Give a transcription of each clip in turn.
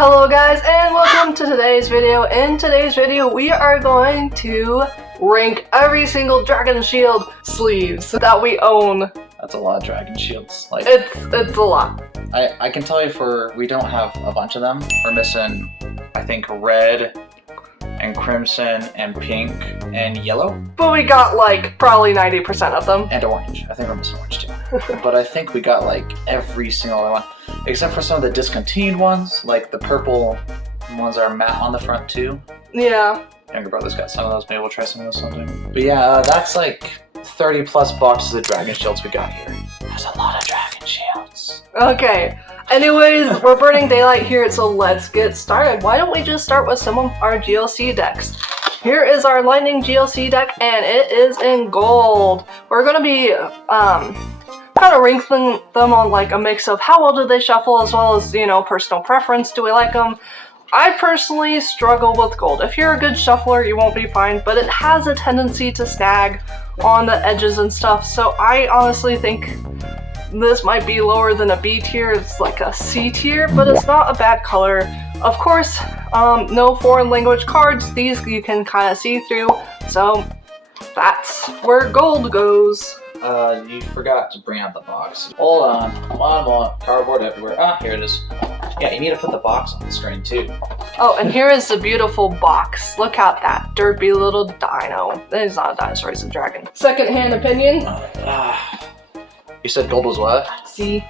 Hello guys and welcome to today's video. In today's video we are going to rank every single Dragon Shield sleeves that we own. That's a lot of Dragon Shields. Like it's a lot. I can tell you we don't have a bunch of them. We're missing, I think, red and crimson and pink and yellow. But we got like probably 90% of them. And orange. I think we're missing orange too. But I think we got like every single other one. Except for some of the discontinued ones, like the purple ones that are matte on the front too. Yeah. Younger brother's got some of those. Maybe we'll try some of those sometime. But yeah, that's like 30 plus boxes of Dragon Shields we got here. There's a lot of Dragon Shields. Okay. Anyways, we're burning daylight here, so let's get started. Why don't we just start with some of our GLC decks? Here is our Lightning GLC deck, and it is in gold. We're gonna be kind of ranking them on like a mix of how well do they shuffle, as well as, you know, personal preference. Do we like them? I personally struggle with gold. If you're a good shuffler, you won't be fine, but it has a tendency to snag on the edges and stuff, so I honestly think this might be lower than a B tier. It's like a C tier, but it's not a bad color. Of course, no foreign language cards. These you can kind of see through, so that's where gold goes. You forgot to bring out the box. Hold on. Come on. Cardboard everywhere. Ah, here it is. Yeah, you need to put the box on the screen too. Oh, and here is the beautiful box. Look at that derpy little dino. It's not a dinosaur, it's a dragon. Second-hand opinion? You said gold was what? C.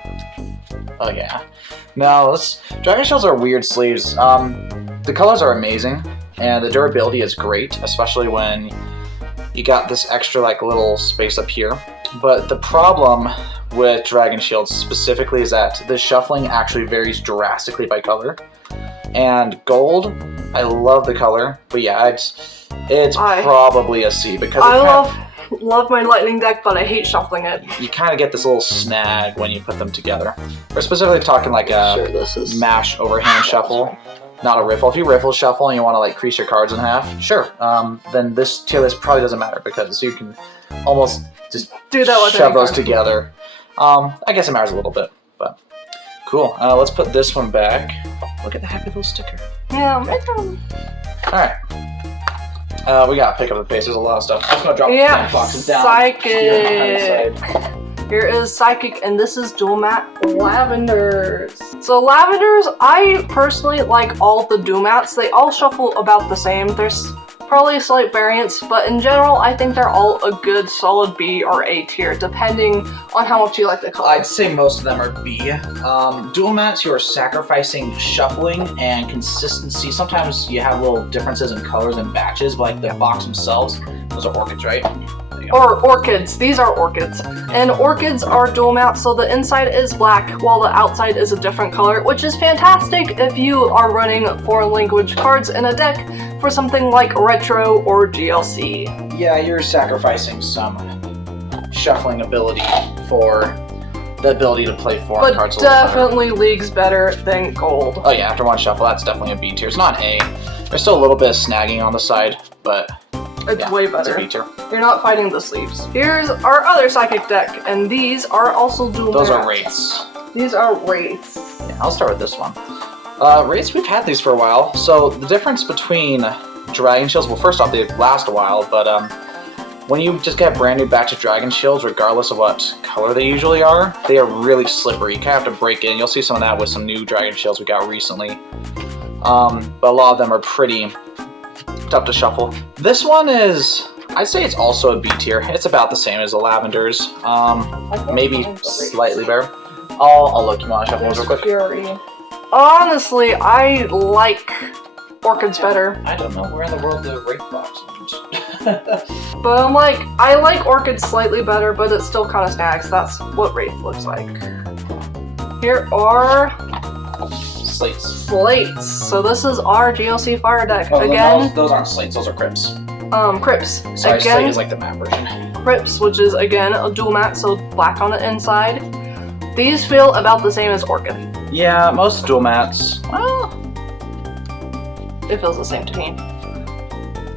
Oh yeah. No, Dragon Shields are weird sleeves. The colors are amazing, and the durability is great, especially when you got this extra like little space up here. But the problem with Dragon Shields specifically is that the shuffling actually varies drastically by color. And gold, I love the color, but yeah, it's probably a C because love my lightning deck, but I hate shuffling it. You kind of get this little snag when you put them together. We're specifically talking like a mash overhand shuffle, not a riffle. If you riffle shuffle and you want to like crease your cards in half, sure. Then this tier list probably doesn't matter because you can almost just do that with shove those together. I guess it matters a little bit, but cool. Let's put this one back. Look at the happy little sticker. Yeah. Alright. We gotta pick up the pace. There's a lot of stuff. I'm just gonna drop the boxes down. Psychic. Here is Psychic, and this is Dual Matte Lavenders. So Lavenders, I personally like all the Dual Mattes. They all shuffle about the same. There's probably slight variance, but in general, I think they're all a good solid B or A tier, depending on how much you like the color. I'd say most of them are B. Dual Mattes, you are sacrificing shuffling and consistency. Sometimes you have little differences in colors and batches, but like the box themselves, those are Orchids, right? Or Orchids. These are Orchids. And Orchids are dual matte, so the inside is black while the outside is a different color, which is fantastic if you are running foreign language cards in a deck for something like Retro or GLC. Yeah, you're sacrificing some shuffling ability for the ability to play foreign cards a little better. But definitely leagues better than gold. Oh yeah, after one shuffle, that's definitely a B tier. It's not an A. There's still a little bit of snagging on the side, but it's way better. It's a B tier. You're not fighting the sleeves. Here's our other Psychic deck, and these are also dual Those matte. are Wraiths. These are Wraiths. Yeah, I'll start with this one. Wraiths, we've had these for a while. So the difference between Dragon Shields, well, first off, they last a while, but when you just get a brand new batch of Dragon Shields, regardless of what color they usually are, they are really slippery. You kind of have to break in. You'll see some of that with some new Dragon Shields we got recently. But a lot of them are pretty tough to shuffle. This one is, I'd say it's also a B tier. It's about the same as the Lavenders. Maybe slightly better. I'll look. You want to shuffle those real quick? Fury. Honestly, I like Orchids better. I don't know where in the world the Wraith box is. But I'm like, I like Orchids slightly better, but it still kind of snags. That's what Wraith looks like. Here are Slates. So this is our GLC Fire deck. Oh, again, those aren't slates, those are Crypts. Crypts. Sorry, again, slate is like the matte version. Crypts, which is again a dual matte, so black on the inside. These feel about the same as Orchid. Yeah, most dual mattes. Well, it feels the same to me.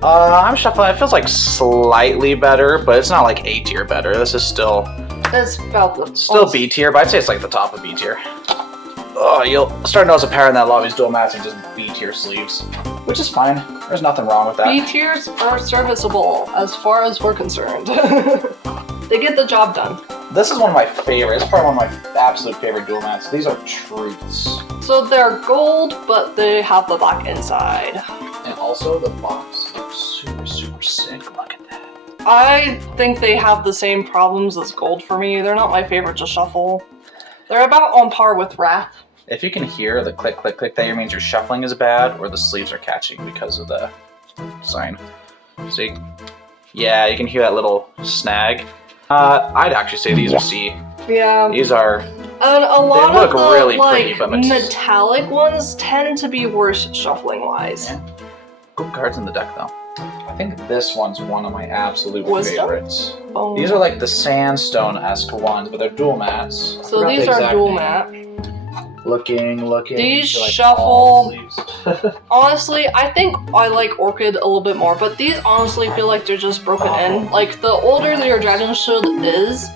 I'm shuffling. It feels like slightly better, but it's not like A tier better. This is still It's about the still B tier, but I'd say it's like the top of B tier. oh, you'll start to notice a pattern that a lot of these dual mattes are just B tier sleeves, which is fine. There's nothing wrong with that. B tiers are serviceable as far as we're concerned. They get the job done. This is one of my favorites. It's probably one of my absolute favorite dual mattes. These are treats. So they're gold, but they have the black inside. And also the box looks super, super sick. Look at that. I think they have the same problems as gold for me. They're not my favorite to shuffle. They're about on par with Wrath. If you can hear the click, click, click, that either means your shuffling is bad or the sleeves are catching because of the sign. See? Yeah, you can hear that little snag. I'd actually say these are C. Yeah. These are... And a lot they look of the really pretty, but metallic ones tend to be worse shuffling-wise. Yeah. Good cards in the deck, though. I think this one's one of my absolute Wisdom? favorites. Oh. These are like the sandstone-esque ones, but they're dual mattes. I So forgot these the are exact dual name. matte. Looking. These They're like shuffle- all sleeves. Honestly, I think I like Orchid a little bit more, but these honestly feel like they're just broken in. Like, the older your Dragon Shield is,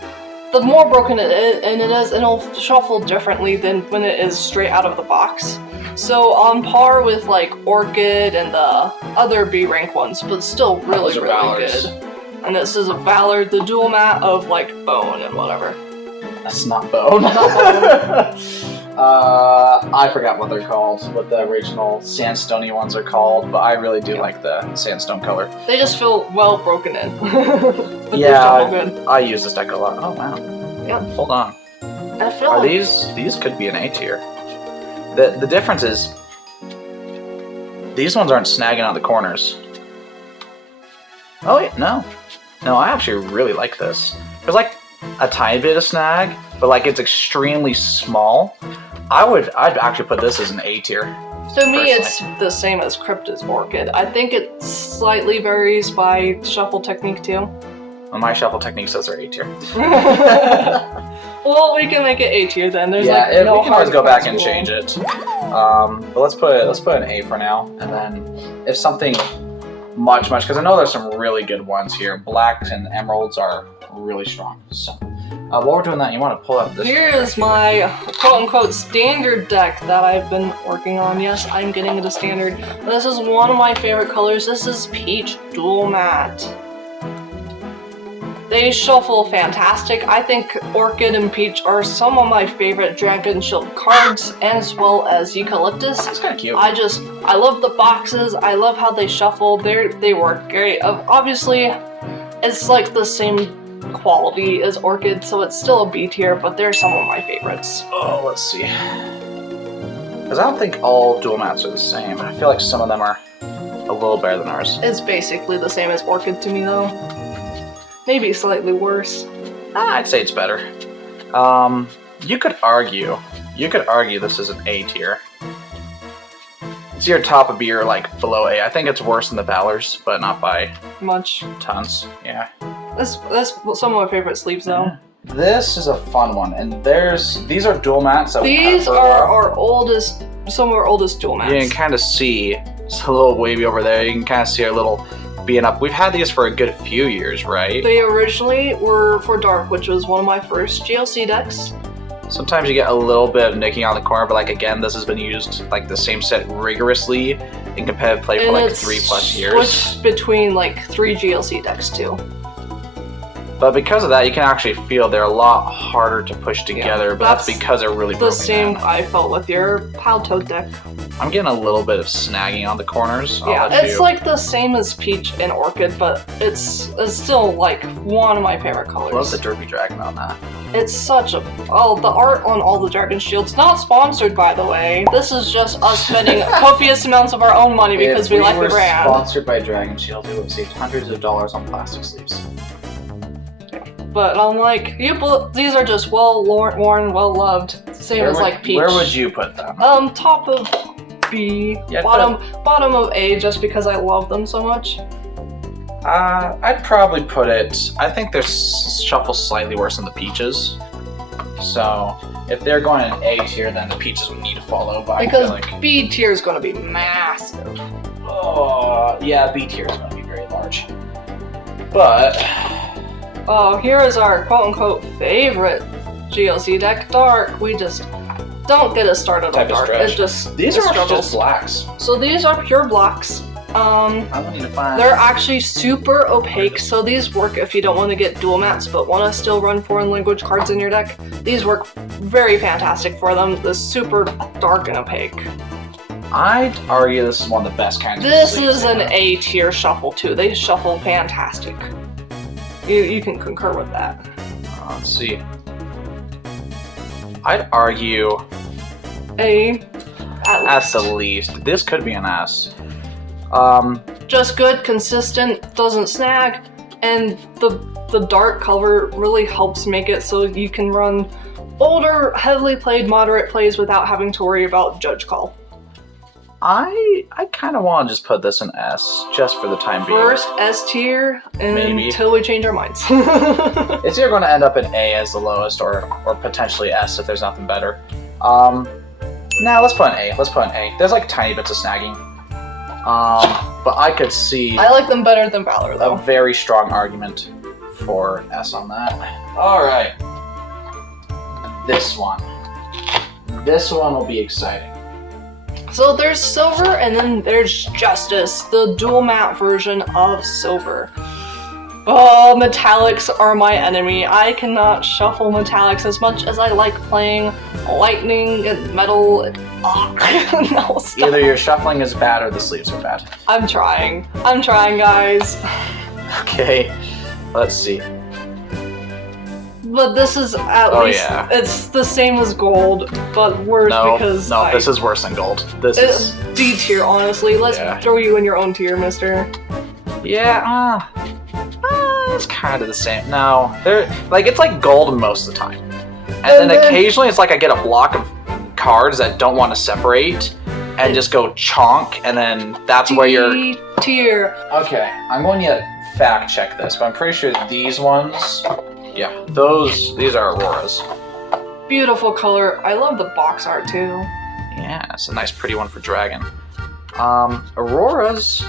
the more broken it is, and it'll shuffle differently than when it is straight out of the box. So on par with like Orchid and the other B rank ones, but still really, Those are really Valors. good. And this is a Valor, the dual matte of like bone and whatever. That's not bone. Not I forgot what they're called, what the original sandstone-y ones are called, but I really do like the sandstone color. They just feel well broken in. But they're Yeah, still good. I use this deck a lot. Oh wow. Yeah. Hold on. I feel Are like these could be an A tier. The difference is these ones aren't snagging on the corners. Oh wait, no. No, I actually really like this. There's like a tiny bit of snag, but like it's extremely small. I'd actually put this as an A tier. to me, it's the same as Crypt as Orchid. I think it slightly varies by shuffle technique too. Well, my shuffle technique says they're A tier. Well, we can make it A tier then. There's Yeah, like no we can always hard go back and rule. change it. But let's put an A for now, and then if something much, because I know there's some really good ones here. Blacks and emeralds are really strong. So while we're doing that, you want to pull up this. Here is my quote-unquote standard deck that I've been working on. Yes, I'm getting it a standard. This is one of my favorite colors. This is Peach Dual Matte. They shuffle fantastic. I think Orchid and Peach are some of my favorite Dragon Shield cards, as well as Eucalyptus. It's kind of cute. I love the boxes. I love how they shuffle. They work great. Obviously, it's like the same quality as Orchid, so it's still a B tier, but they're some of my favorites. Oh, let's see. Because I don't think all dual mats are the same. I feel like some of them are a little better than ours. It's basically the same as Orchid to me, though. Maybe slightly worse. I'd say it's better. You could argue this is an A tier. It's your top of B or like below A. I think it's worse than the Valors, but not by Much. tons. Yeah. That's some of my favorite sleeves, though. This is a fun one, and these are dual mats. That we've had These for a are while. some of our oldest dual You can mats. kind of see it's a little wavy over there. You can kind of see our little being up. We've had these for a good few years, right? They originally were for Dark, which was one of my first GLC decks. Sometimes you get a little bit of nicking on the corner, but like again, this has been used like the same set rigorously in competitive play for And like it's 3+ years. switched between like 3 GLC decks too. But because of that, you can actually feel they're a lot harder to push together, but that's because they're really The broken same in. I felt with your Paltoad deck. I'm getting a little bit of snagging on the corners. I'll Yeah, let it's you- like the same as Peach and Orchid, but it's still like one of my favorite I colors. love the Derpy Dragon on that. It's such a... Oh, the art on all the Dragon Shields. Not sponsored, by the way. This is just us spending copious amounts of our own money because we like the brand. Sponsored by Dragon Shield, we would have saved hundreds of dollars on plastic sleeves. But I'm like, these are just well-worn, well-loved. Same as like Peach. Where would you put them? Top of B, Yeah, bottom of A, just because I love them so much. I'd probably put it. I think they're shuffle slightly worse than the Peaches. So if they're going in A tier, then the Peaches would need to follow. But Because I feel like, B tier is going to be massive. oh yeah, B tier is going to be very large. But Oh, here is our quote-unquote favorite GLC deck, Dark. Don't get us started on Type of dark. stretch. It just These it are struggles. just blacks. So these are pure blocks. I don't need to find. They're actually super opaque, so these work if you don't want to get dual mattes but want to still run foreign language cards in your deck. These work very fantastic for them. The super dark and opaque. I'd argue this is one of the best kinds of This sleeves is they an have. A tier shuffle too. They shuffle fantastic. You can concur with that. Let's see. I'd argue A at the least. This could be an S. Just good, consistent, doesn't snag, and the dark color really helps make it so you can run older, heavily played, moderate plays without having to worry about judge call. I kind of want to just put this in S just for the time being. First S tier Maybe. until we change our minds. It's either going to end up in A as the lowest or potentially S if there's nothing better. Nah, let's put an A. Let's put an A. There's like tiny bits of snagging. But I could see I like them better than Valor a though. very strong argument for S on that. Alright. This one. This one will be exciting. So there's Silver and then there's Justice, the dual matte version of Silver. Oh, metallics are my enemy. I cannot shuffle metallics as much as I like playing lightning and metal. No, stop. Either your shuffling is bad or the sleeves are bad. I'm trying, guys. Okay, let's see. But this is at Oh, least, yeah. it's the same as gold, but worse because this is worse than gold. This it's is... D tier, honestly. Let's Yeah. throw you in your own tier, mister. Yeah, it's kind of the same. No, they're like it's like gold most of the time, and then occasionally it's like I get a block of cards that don't want to separate and just go chonk, and then that's where you're. D tier. Okay, I'm going to fact check this, but I'm pretty sure these ones, yeah, these are Auroras. Beautiful color. I love the box art too. Yeah, it's a nice, pretty one for Dragon. Auroras.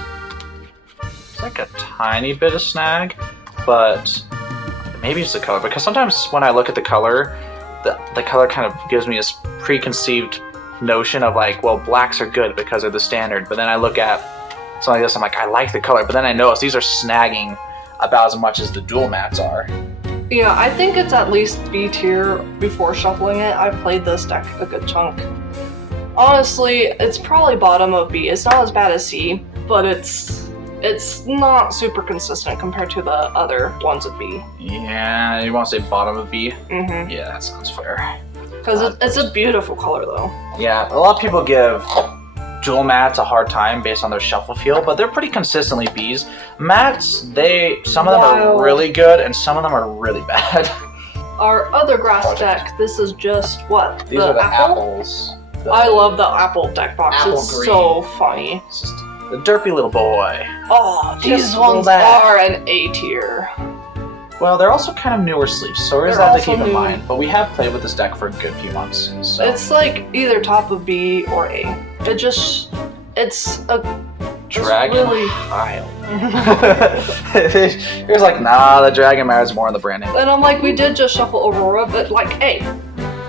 It's like a tiny bit of snag, but maybe it's the color, because sometimes when I look at the color, the color kind of gives me this preconceived notion of like, well, blacks are good because they're the standard, but then I look at something like this, I'm like, I like the color, but then I notice these are snagging about as much as the dual mattes are. Yeah, I think it's at least B tier before shuffling it. I've played this deck a good chunk. Honestly, it's probably bottom of B. It's not as bad as C, but it's not super consistent compared to the other ones of B. Yeah, you want to say bottom of B? Mm-hmm. Yeah, that sounds fair. Because it's a beautiful color though. Yeah, a lot of people give dual mattes a hard time based on their shuffle feel, but they're pretty consistently Bs. Mattes, some of them are really good and some of them are really bad. Our other grass deck, this is just what? These are the apples. I love the apple deck box. Apple It's green. so funny. It's just the derpy little boy. Oh, these Just ones that. are an A tier. Well, they're also kind of newer sleeves, so there's They're that to also keep in new. mind. But we have played with this deck for a good few months, so It's like either top of B or A. It's a Dragon really- Isle. Here's like, nah, the Dragon matters more in the branding. And I'm like, we did just shuffle Aurora, but like A.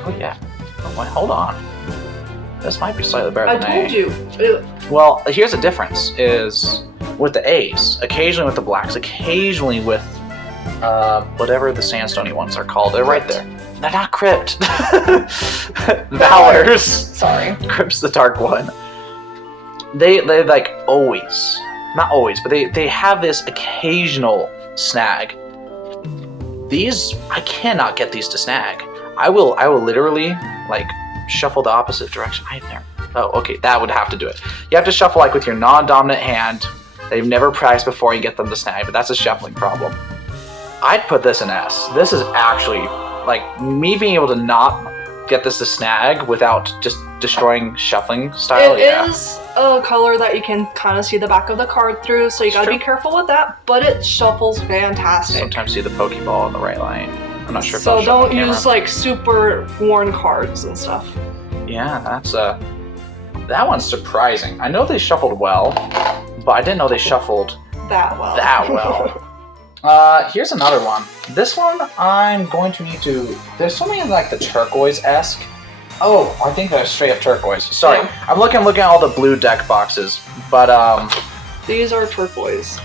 Oh yeah. Oh, wait, hold on. This might be slightly better I than A. told you. Well, here's the difference, is with the A's, occasionally with the blacks, occasionally with whatever the sandstone ones are called. They're right there. They're not Crypt. Valors. Sorry. Crypt's the dark one. They like always, not always, but they have this occasional snag. These, I cannot get these to snag. I will literally like shuffle the opposite direction. I've never. Oh, okay, that would have to do it. You have to shuffle like with your non-dominant hand that you've never practiced before you get them to snag, but that's a shuffling problem. I'd put this in S. This is actually like me being able to not get this to snag without just destroying shuffling style. It is a color that you can kind of see the back of the card through, so you gotta be careful with that, but it shuffles fantastic. Sometimes see the Pokeball on the right line. I'm not sure if So that'll show on don't camera. use like super worn cards and stuff. Yeah, that's that one's surprising. I know they shuffled well, but I didn't know they shuffled That well. that well. Here's another one. This one I'm going to need to. There's something in like the turquoise-esque Oh, I think that's straight up turquoise. Sorry, Yeah. I'm looking at all the blue deck boxes, but These are turquoise.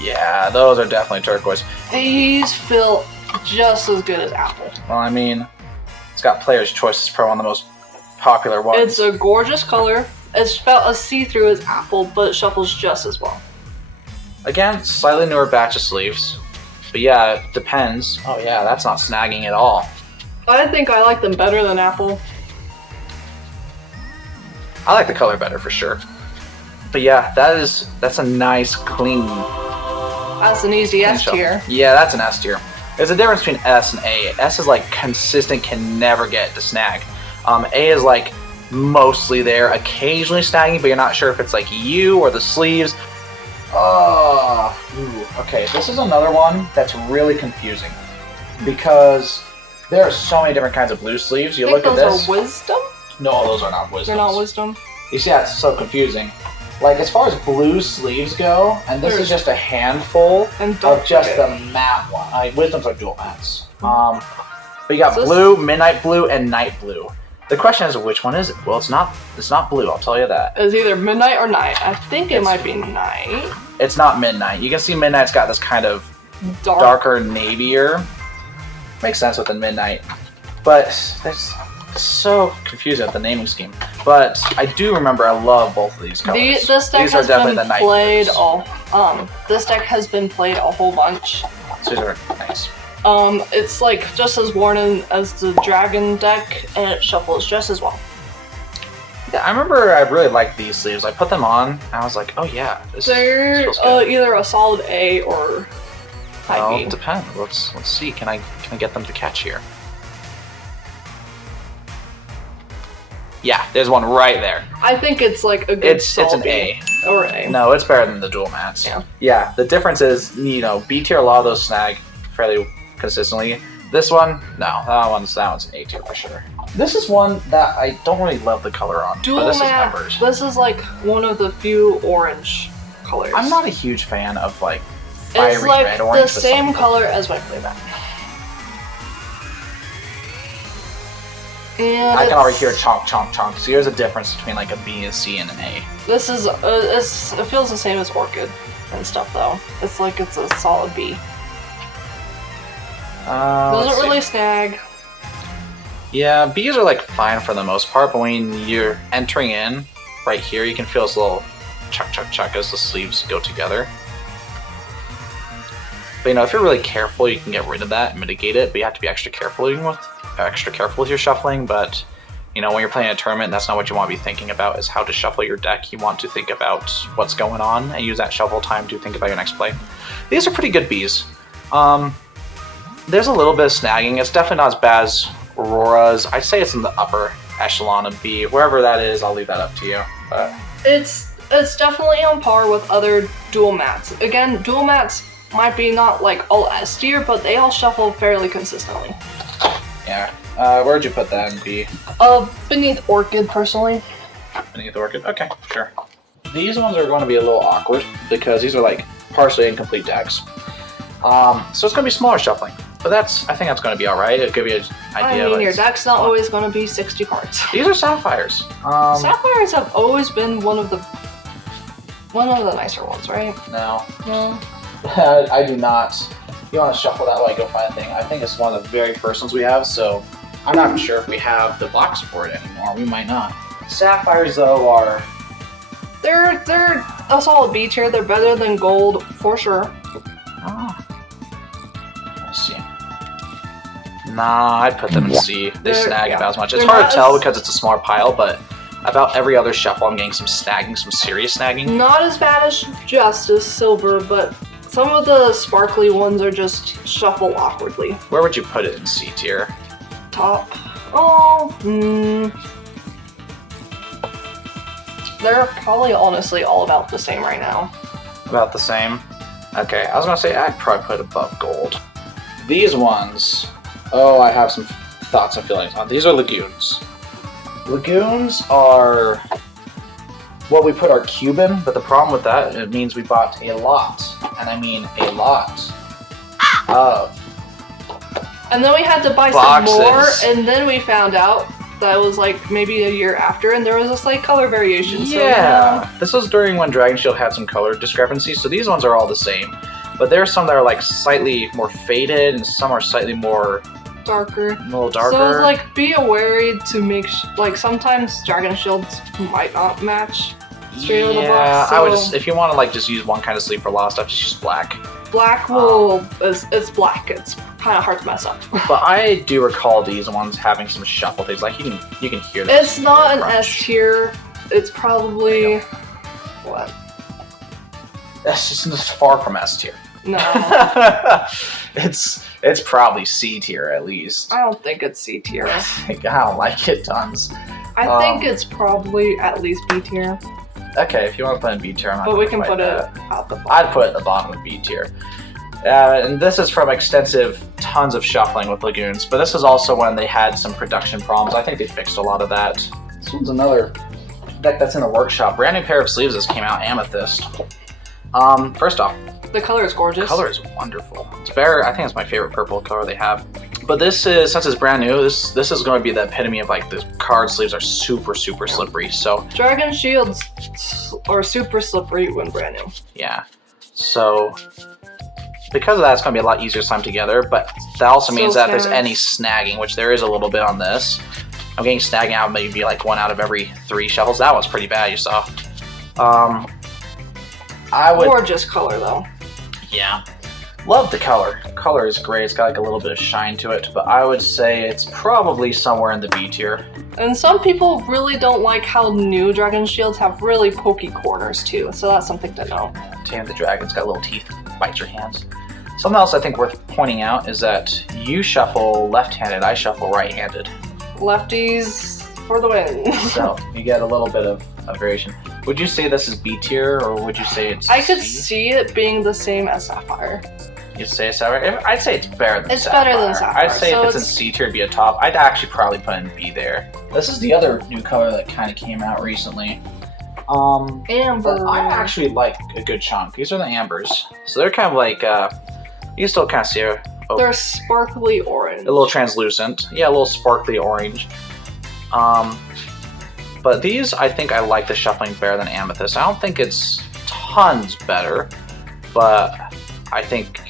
yeah, those are definitely turquoise. These feel just as good as apple. Well, I mean, it's got Player's Choices Pro on the most popular ones. It's a gorgeous color. It's about as see-through as apple, but it shuffles just as well. Again, slightly newer batch of sleeves, but yeah, it depends. Oh yeah, that's not snagging at all. I think I like them better than apple. I like the color better for sure. But yeah, that's a nice clean. That's an easy S shuffle. tier. Yeah, that's an S tier. There's a difference between S and A. S is like consistent, can never get to snag. A is like mostly there, occasionally snagging, but you're not sure if it's like you or the sleeves. Okay, this is another one that's really confusing because there are so many different kinds of blue sleeves. You I look think at those this. are wisdom? No, those are not wisdom. They're not wisdom? You see, that's so confusing. Like, as far as blue sleeves go, and this is just a handful And of just the matte one. Wisdoms are dual mattes. But you got So blue, midnight blue, and night blue. The question is, which one is it? Well, it's not blue, I'll tell you that. It's either midnight or night. I think it It's- might be night. It's not midnight. You can see midnight's got this kind of darker navier. Makes sense with the midnight. But that's so confusing with the naming scheme. But I do remember I love both of these colors. This deck These are has definitely been the night played blues. this deck has been played a whole bunch. So these are nice. It's like just as worn as the dragon deck, and it shuffles just as well. Yeah, I remember I really liked these sleeves. I put them on, and I was like, oh yeah, this They're feels good. either a solid A or high Well, B. it depends. Let's see. Can I get them to catch here? Yeah, there's one right there. I think it's like a good It's solid an B A. or A. No, it's better than the dual mats. Yeah. Yeah, the difference is, you know, B tier, a lot of those snag fairly consistently. This one, no, that one's an A tier for sure. This is one that I don't really love the color on, Dual but this matte. is Embers. This is like one of the few orange colors. I'm not a huge fan of like fiery It's like red orange. the same color as my playback. And I can already hear it's- chonk, chonk, chonk. So here's a difference between like a B, a C, and an A. This is it feels the same as Orchid and stuff though. It's like it's a solid B. Let's Doesn't see. really snag. Yeah, B's are like fine for the most part, but when you're entering in, right here, you can feel this little chuck, chuck, chuck as the sleeves go together. But you know, if you're really careful, you can get rid of that and mitigate it. But you have to be extra careful with your shuffling. But you know, when you're playing a tournament, that's not what you want to be thinking about. Is how to shuffle your deck. You want to think about what's going on and use that shuffle time to think about your next play. These are pretty good Bs. There's a little bit of snagging. It's definitely not as bad as Aurora's. I'd say it's in the upper echelon of B. Wherever that is, I'll leave that up to you. But It's definitely on par with other dual mats. Again, dual mats might be not like all S tier, but they all shuffle fairly consistently. yeah. Where'd you put that in B? Beneath Orchid, personally. Beneath Orchid? Okay, sure. These ones are going to be a little awkward because these are like partially incomplete decks. So it's going to be smaller shuffling. But I think that's going to be alright. It'll give you an idea. I mean, your of deck's not always going to be 60 cards. These are sapphires. Sapphires have always been one of the nicer ones, right? No. No. I do not. You want to shuffle that way, go find a thing. I think it's one of the very first ones we have, so I'm not even sure if we have the box for it anymore. We might not. Sapphires, though, are... They're a solid B tier. They're better than gold, for sure. Oh. Let's see. Nah, I'd put them in C. They They're- snag yeah. about as much. It's They're hard not to tell as- because it's a smaller pile, but about every other shuffle I'm getting some snagging, some serious snagging. Not as bad as Justice Silver, but some of the sparkly ones are just shuffle awkwardly. Where would you put it in C tier? Top. Oh, They're probably honestly all about the same right now. About the same? Okay, I was gonna say I'd probably put above gold. These ones, oh, I have some thoughts and feelings on. These are Lagoons. Lagoons are what we put our cube in, but the problem with that, it means we bought a lot, and I mean a lot, of And then we had to buy Boxes. some more, and then we found out that was like maybe a year after, and there was a slight color variation. Yeah, So, this was during when Dragon Shield had some color discrepancies, so these ones are all the same. But there are some that are like slightly more faded, and some are slightly more darker. a little darker. So like, be wary to make like sometimes Dragon Shields might not match straight out of the box. So I would just, if you want to like just use one kind of sleeve for a lot of stuff, just use black. black will it's black. It's kind of hard to mess up. But I do recall these ones having some shuffle things. Like you can hear this. It's not an S tier. It's probably what? That's just far from S tier. No, it's probably C tier at least. I don't think it's C tier. I don't like it tons. I think it's probably at least B tier. Okay, if you want to put in B tier, I'm not But we gonna can fight put that. it at the bottom. I'd put it at the bottom of B tier. And this is from extensive tons of shuffling with Lagoons, but this is also when they had some production problems. I think they fixed a lot of that. This one's another deck that's in the workshop. Brand new pair of sleeves just came out, Amethyst. First off, The color is gorgeous. the color is wonderful. It's better, I think it's my favorite purple color they have. But this is, since it's brand new, this is going to be the epitome of like the card sleeves are super slippery. So Dragon Shields are super slippery when brand new. yeah, so because of that, it's going to be a lot easier to time together. But that also means that if there's any snagging, which there is a little bit on this, I'm getting snagging out maybe like 1 out of every 3 shuffles. That was pretty bad, you saw. I would. Gorgeous color though. Yeah. Love the color. Color is great. It's got like a little bit of shine to it, but I would say it's probably somewhere in the B tier. And some people really don't like how new Dragon Shields have really pokey corners too, so that's something to know. Tame the Dragon's got little teeth, bites your hands. Something else I think worth pointing out is that you shuffle left-handed, I shuffle right-handed. Lefties for the win. So you get a little bit of variation. Would you say this is B tier, or would you say it's I could C? see it being the same as Sapphire. You'd say Sapphire? I'd say it's better than It's Sapphire. better than Sapphire, I'd say so if it's in it's- C tier, it'd be a top. I'd actually probably put in B there. This is the other new color that kind of came out recently. Amber. But I actually like a good chunk. These are the Ambers. So they're kind of like, you can still kind of see it. Oh, They're sparkly orange. a little translucent. Yeah, a little sparkly orange. But these, I think I like the shuffling better than Amethyst. I don't think it's tons better, but I think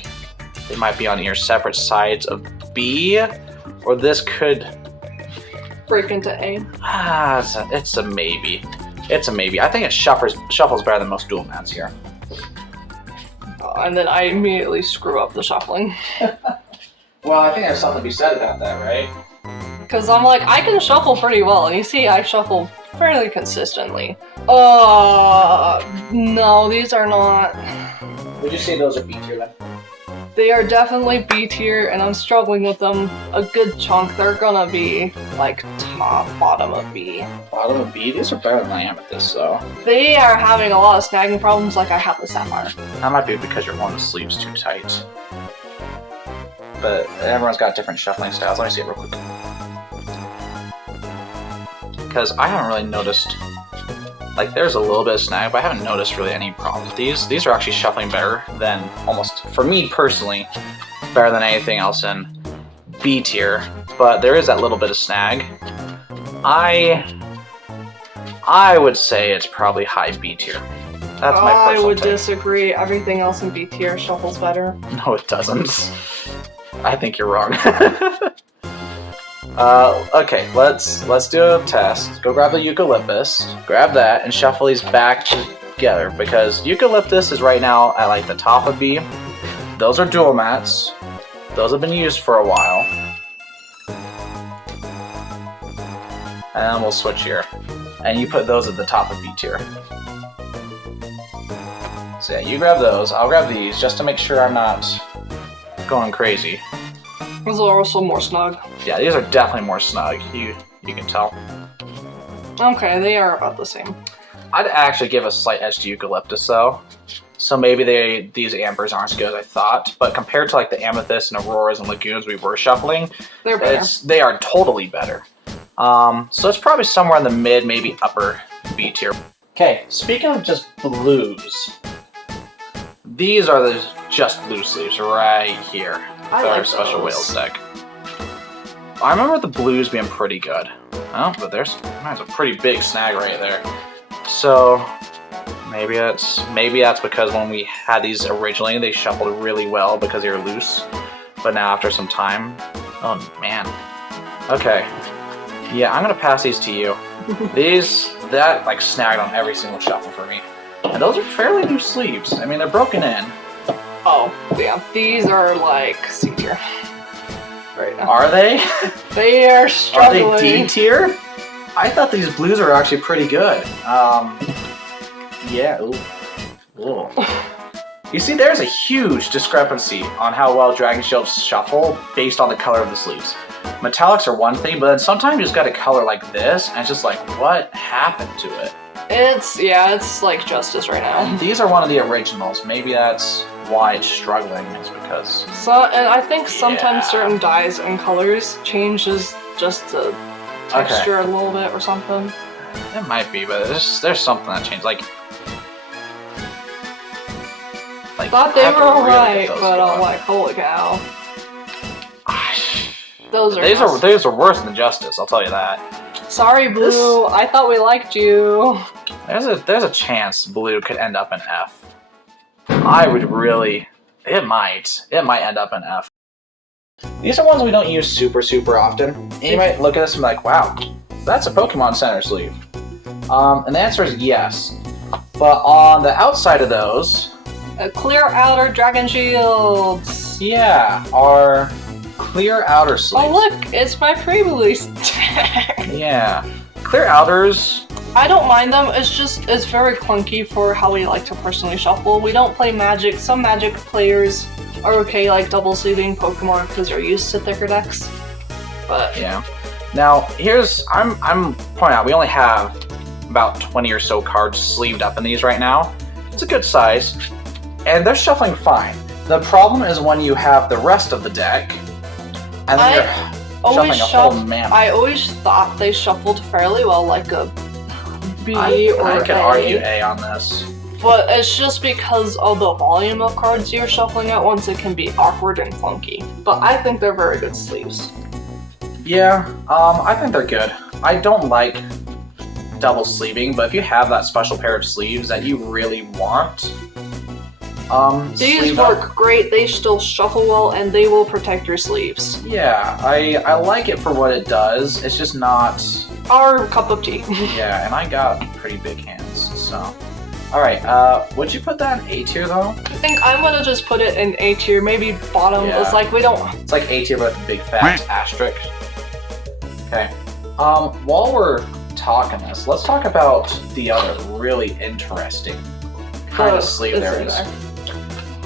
they might be on your separate sides of B, or this could... Break into A. It's a maybe. It's a maybe. I think it shuffles better than most dual mats here. And then I immediately screw up the shuffling. Well, I think there's something to be said about that, right? Because I'm like, I can shuffle pretty well, and you see I shuffle fairly consistently. No, these are not. Would you say those are B tier then? They are definitely B tier, and I'm struggling with them a good chunk. They're gonna be like bottom of B. Bottom of B? These are better than the Amethyst, though. They are having a lot of snagging problems like I have with Sapphire. That might be because you're holding the sleeves too tight. But everyone's got different shuffling styles. Let me see it real quick. Because I haven't really noticed, like there's a little bit of snag, but I haven't noticed really any problem with these. These are actually shuffling better than almost, for me personally, better than anything else in B tier. But there is that little bit of snag. I would say it's probably high B tier. That's my I personal would take. disagree. Everything else in B tier shuffles better. No, it doesn't. I think you're wrong. Okay, let's do a test. Go grab the Eucalyptus, grab that, and shuffle these back together, because Eucalyptus is right now at like the top of B. Those are dual mats. Those have been used for a while. And then we'll switch here. And you put those at the top of B tier. So yeah, you grab those, I'll grab these, just to make sure I'm not going crazy. Those are also more snug. Yeah, these are definitely more snug. You can tell. Okay, they are about the same. I'd actually give a slight edge to Eucalyptus though. So maybe these Ambers aren't as good as I thought, but compared to like the Amethyst and Auroras and Lagoons we were shuffling, They're better. they are totally better. So it's probably somewhere in the mid, maybe upper B tier. Okay, speaking of just blues, these are the just blue sleeves right here. I Our like special those. whales deck. I remember the blues being pretty good. Oh, but there's a pretty big snag right there. So maybe that's because when we had these originally, they shuffled really well because they were loose. But now after some time, oh man. Okay. Yeah, I'm gonna pass these to you. That like snagged on every single shuffle for me. And those are fairly new sleeves. I mean, they're broken in. Oh, yeah. These are like C tier right now. Are they? They are struggling. Are they D tier? I thought these blues are actually pretty good. Yeah. Ooh. You see, there's a huge discrepancy on how well Dragon Shields shuffle based on the color of the sleeves. Metallics are one thing, but then sometimes you just got a color like this, and it's just like, what happened to it? It's like justice right now. These are one of the originals. Maybe that's why it's struggling, is because... And I think sometimes certain dyes and colors changes just the texture a little bit or something. It might be, but there's something that changed. Like thought they were alright, but I'm like, holy cow. Those are worse than Justice, I'll tell you that. Sorry, Blue. I thought we liked you. There's a chance Blue could end up in F. I would really... It might end up in F. These are ones we don't use super often. And you might look at this and be like, wow, that's a Pokemon Center sleeve. And the answer is yes. But on the outside of those... A clear outer Dragon Shields. Yeah, our clear outer sleeves. Oh look, it's my pre-release deck. Yeah. Clear outers... I don't mind them, it's very clunky for how we like to personally shuffle. We don't play Magic. Some Magic players are okay like double sleeving Pokemon because they're used to thicker decks. But yeah. Now I'm pointing out we only have about 20 or so cards sleeved up in these right now. It's a good size, and they're shuffling fine. The problem is when you have the rest of the deck, and then you're shuffling a whole mammoth. I always thought they shuffled fairly well, like a B or I can A. argue A on this. But it's just because of the volume of cards you're shuffling at once, it can be awkward and funky. But I think they're very good sleeves. Yeah, I think they're good. I don't like double sleeving, but if you have that special pair of sleeves that you really want, these work great. They still shuffle well, and they will protect your sleeves. Yeah, I like it for what it does. It's just not our cup of tea. Yeah, and I got pretty big hands, so. Alright, would you put that in A tier though? I think I'm gonna just put it in A tier, maybe bottom. Yeah. It's like we don't... It's like A tier but with a big fat asterisk. Okay. While we're talking this, let's talk about the other really interesting kind of sleeve there is.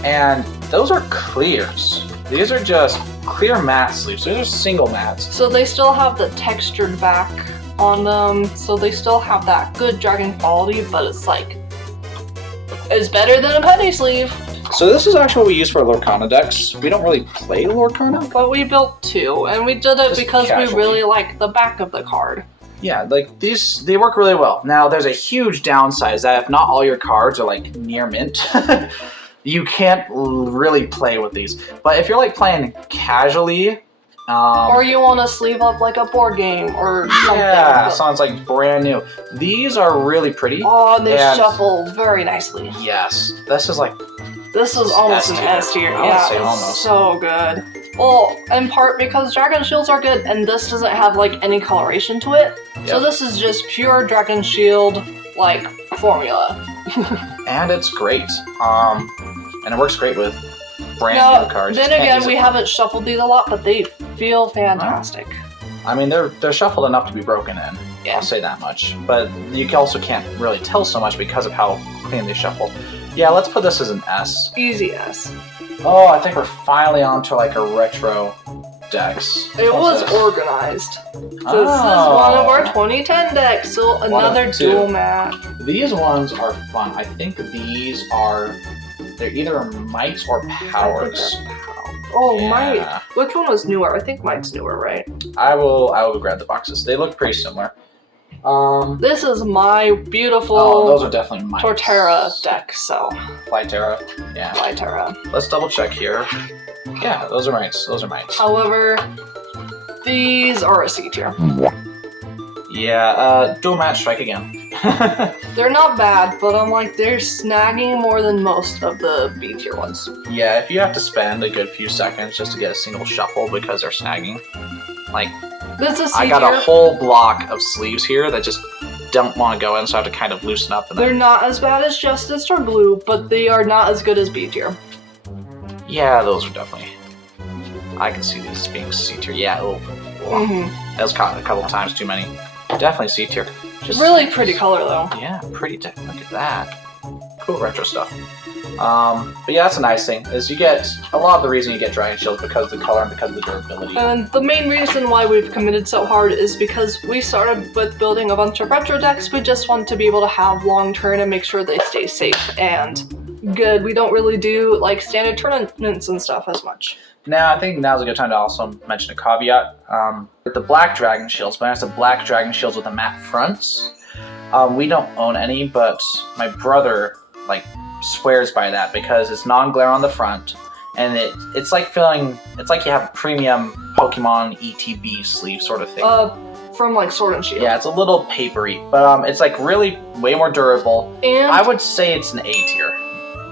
And those are clears. These are just clear matte sleeves. These are single mattes. So they still have the textured back on them, so they still have that good dragon quality, but it's like... It's better than a penny sleeve. So this is actually what we use for Lorcana decks. We don't really play Lorcana. But we built two, and we did it just because casually. we really like the back of the card. Yeah, like these, they work really well. Now there's a huge downside is that if not all your cards are like near mint, you can't really play with these. But if you're like playing casually, or you want to sleeve up like a board game or something. Yeah, sounds like brand new. These are really pretty. Oh, and they shuffle very nicely. Yes, this is like... This is almost an S tier. Yeah, say almost. So good. Well, in part because Dragon Shields are good, and this doesn't have like any coloration to it. Yep. So this is just pure Dragon Shield like formula. And it's great. And it works great with brand new cards. Then again, we haven't shuffled these a lot, but they feel fantastic. I mean, they're shuffled enough to be broken in. Yeah. I'll say that much. But you also can't really tell so much because of how clean they shuffle. Yeah, let's put this as an S. Easy S. Oh, I think we're finally onto like a retro decks. It was organized. So this is one of our 2010 decks, so another dual matte. These ones are fun. I think these are, they're either mites or powers. Oh, yeah. Mite. Which one was newer? I think Mite's newer, right? I will grab the boxes. They look pretty similar. This is my beautiful those are definitely mites. Torterra deck, so. Flyterra? Yeah. Flyterra. Let's double check here. Yeah, those are mites. Those are mites. However, these are a C tier. Yeah, dual matte strike again. They're not bad, but I'm like, they're snagging more than most of the B tier ones. Yeah, if you have to spend a good few seconds just to get a single shuffle because they're snagging, like, This is I got a whole block of sleeves here that just don't want to go in, so I have to kind of loosen up. And they're not as bad as Justice or Blue, but they are not as good as B tier. Yeah, those are definitely... I can see these being C tier. Yeah, that was caught a couple times too many. Definitely C tier. Just really pretty color though. Yeah, pretty. Look at that. Cool retro stuff. But yeah, that's a nice thing, is you get, a lot of the reason you get Dragon Shields because of the color and because of the durability. And the main reason why we've committed so hard is because we started with building a bunch of retro decks. We just want to be able to have long turn and make sure they stay safe and good. We don't really do like standard tournaments and stuff as much. Now, I think now's a good time to also mention a caveat. With the black Dragon Shields, when I have the black Dragon Shields with the matte fronts, we don't own any, but my brother, like, swears by that because it's non-glare on the front, and it's like it's like you have a premium Pokemon ETB sleeve sort of thing. From like Sword and Shield. Yeah, it's a little papery, but it's like really way more durable. And I would say it's an A tier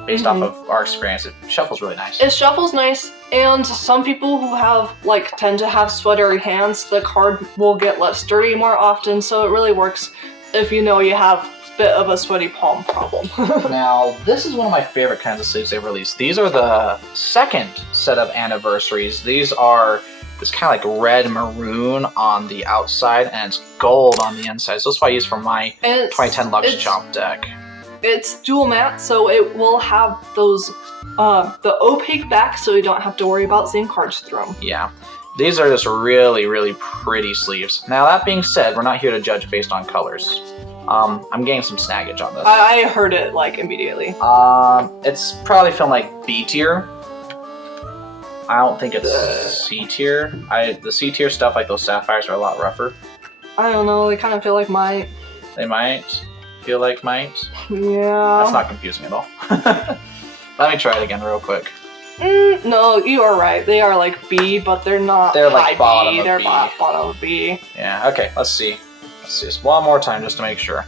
based off of our experience. It shuffles really nice. It shuffles nice, and some people who have tend to have sweatery hands, the card will get less dirty more often, so it really works if you know you have bit of a sweaty palm problem. Now, this is one of my favorite kinds of sleeves they've released. These are the second set of anniversaries. These are this kind of like red maroon on the outside, and it's gold on the inside. So that's what I use for my 2010 Lux Chomp deck. It's dual matte, so it will have those the opaque back, so you don't have to worry about seeing cards through them. Yeah. These are just really, really pretty sleeves. Now, that being said, we're not here to judge based on colors. I'm getting some snaggage on this. I heard it like immediately. It's probably feeling like B tier. I don't think it's C tier. The C tier stuff, like those sapphires, are a lot rougher. I don't know. They kind of feel like might. They might feel like might. Yeah. That's not confusing at all. Let me try it again real quick. No, you are right. They are like B, but they're not. They're like bottom B. of They're B. bottom of B. Yeah. Okay. Let's see. Let's see this one more time just to make sure.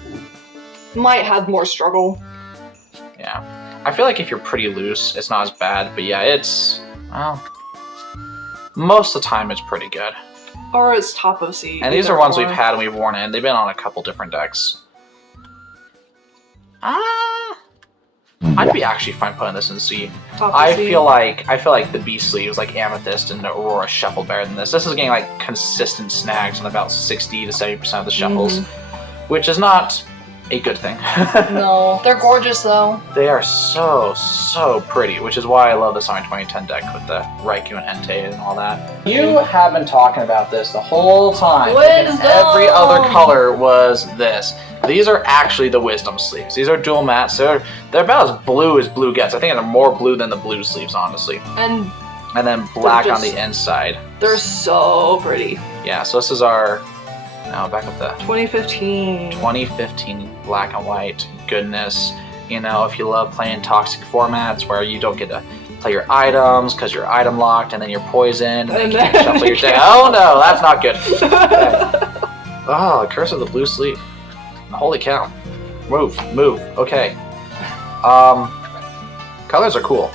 Might have more struggle. Yeah. I feel like if you're pretty loose, it's not as bad. But yeah, it's, well, most of the time it's pretty good. Or it's top of C. And these are ones we've had and we've worn in. They've been on a couple different decks. I'd be actually fine putting this in C. I feel like the B sleeves, like Amethyst and Aurora, shuffle better than this. This is getting like consistent snags on about 60 to 70% of the shuffles, which is not a good thing. No, they're gorgeous though. They are so pretty, which is why I love this on my 2010 deck with the Raikou and Entei and all that. You have been talking about this the whole time. Every other color was this. These are actually the Wisdom sleeves. These are dual matte, so they're about as blue gets. I think they're more blue than the blue sleeves, honestly. And then black on the inside. They're so pretty. Yeah, so this is our, now back up the 2015 black and white goodness. You know, if you love playing toxic formats where you don't get to play your items because you're item locked and then you're poisoned and then you can't shuffle your deck. Oh no, that's not good. Okay. Oh, Curse of the Blue Sleeve. Holy cow. Move. Okay. Colors are cool.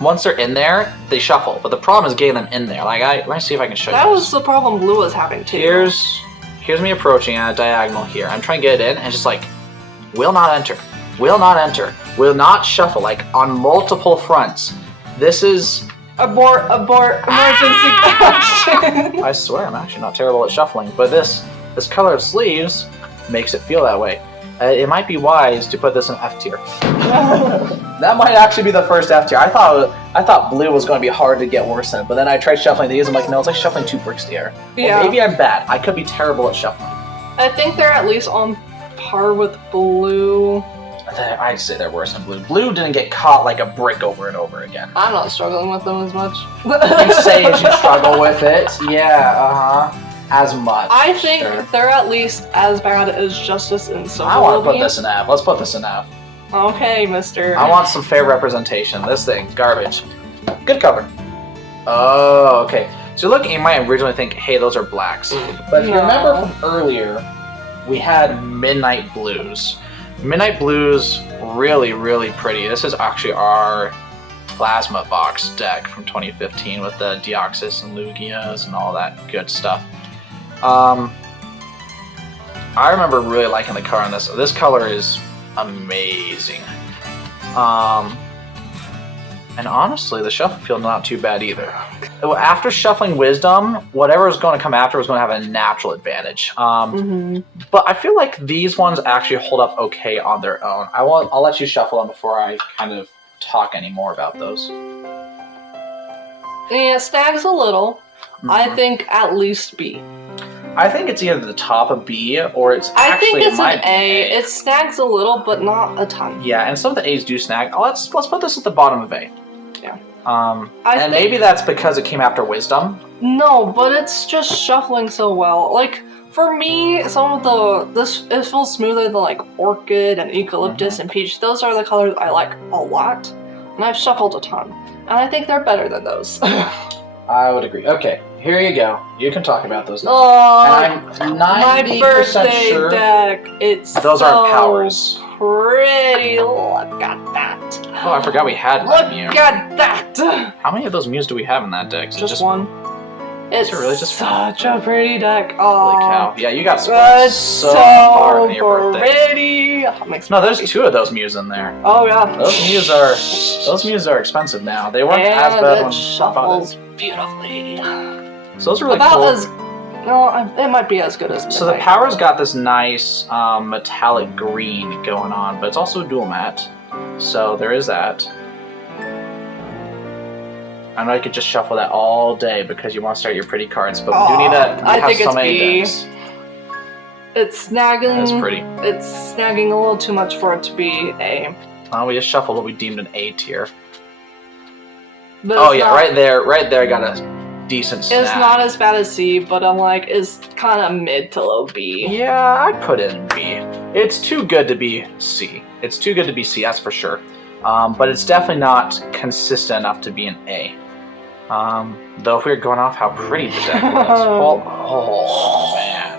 Once they're in there, they shuffle. But the problem is getting them in there. Like, let me see if I can show you That was the problem Blue was having too. Here's me approaching at a diagonal here. I'm trying to get it in, and it's just like, will not enter. Will not enter. Will not shuffle. Like, on multiple fronts. This is... Abort, emergency action. I swear, I'm actually not terrible at shuffling. But this color of sleeves makes it feel that way. It might be wise to put this in F tier. That might actually be the first F tier. I thought blue was going to be hard to get worse in, but then I tried shuffling these. I'm like, no, it's like shuffling 2 bricks together. Yeah. Well, maybe I'm bad. I could be terrible at shuffling. I think they're at least on par with blue. I'd say they're worse than blue. Blue didn't get caught like a brick over and over again. I'm not struggling with them as much. You say as you struggle with it. Yeah, as much. I think they're at least as bad as Justice and Silver. I want to put this in F. Let's put this in F. Okay, mister. I want some fair representation. This thing's garbage. Good cover. Oh, okay. So look, you might originally think, hey, those are blacks. But if you remember from earlier, we had Midnight Blues. Midnight Blues, really, really pretty. This is actually our Plasma Box deck from 2015 with the Deoxys and Lugias and all that good stuff. I remember really liking the color on this. This color is amazing. And honestly, the shuffle feel not too bad either. After shuffling Wisdom, whatever is going to come after is going to have a natural advantage. But I feel like these ones actually hold up okay on their own. I'll let you shuffle them before I kind of talk any more about those. Yeah, it snags a little. I think at least B. I think it's either the top of B or it's actually an A. It snags a little, but not a ton. Yeah, and some of the A's do snag. Let's put this at the bottom of A. Yeah. And maybe that's because it came after Wisdom. No, but it's just shuffling so well. Like, for me, some of it feels smoother than like Orchid and Eucalyptus and Peach. Those are the colors I like a lot, and I've shuffled a ton, and I think they're better than those. I would agree. Okay, here you go. You can talk about those now. Oh, and I'm 90% sure deck. Those aren't powers. Pretty. Look at that. Oh, I forgot we had one Mew. Look at that. How many of those Mews do we have in that deck? Just one. It's really just such a pretty deck. Oh, holy cow. Yeah, you got spoiled so hard on your birthday. No, there's two of those Mews in there. Oh yeah. Those Mews are expensive now. They weren't as bad when shuffles beautifully. So those are really cool. No, it might be as good as Midnight. So the power's got this nice metallic green going on, but it's also dual matte. So there is that. I know you could just shuffle that all day because you want to start your pretty cards, but we do need to have so many decks. It's snagging. That's pretty. It's snagging a little too much for it to be A. We just shuffled what we deemed an A tier. But oh yeah, right there I got a decent snag. It's not as bad as C, but I'm like, it's kind of mid to low B. Yeah, I'd put it in B. It's too good to be C. It's too good to be C, that's for sure. But it's definitely not consistent enough to be an A. Though if we were going off how pretty the deck was. Oh man.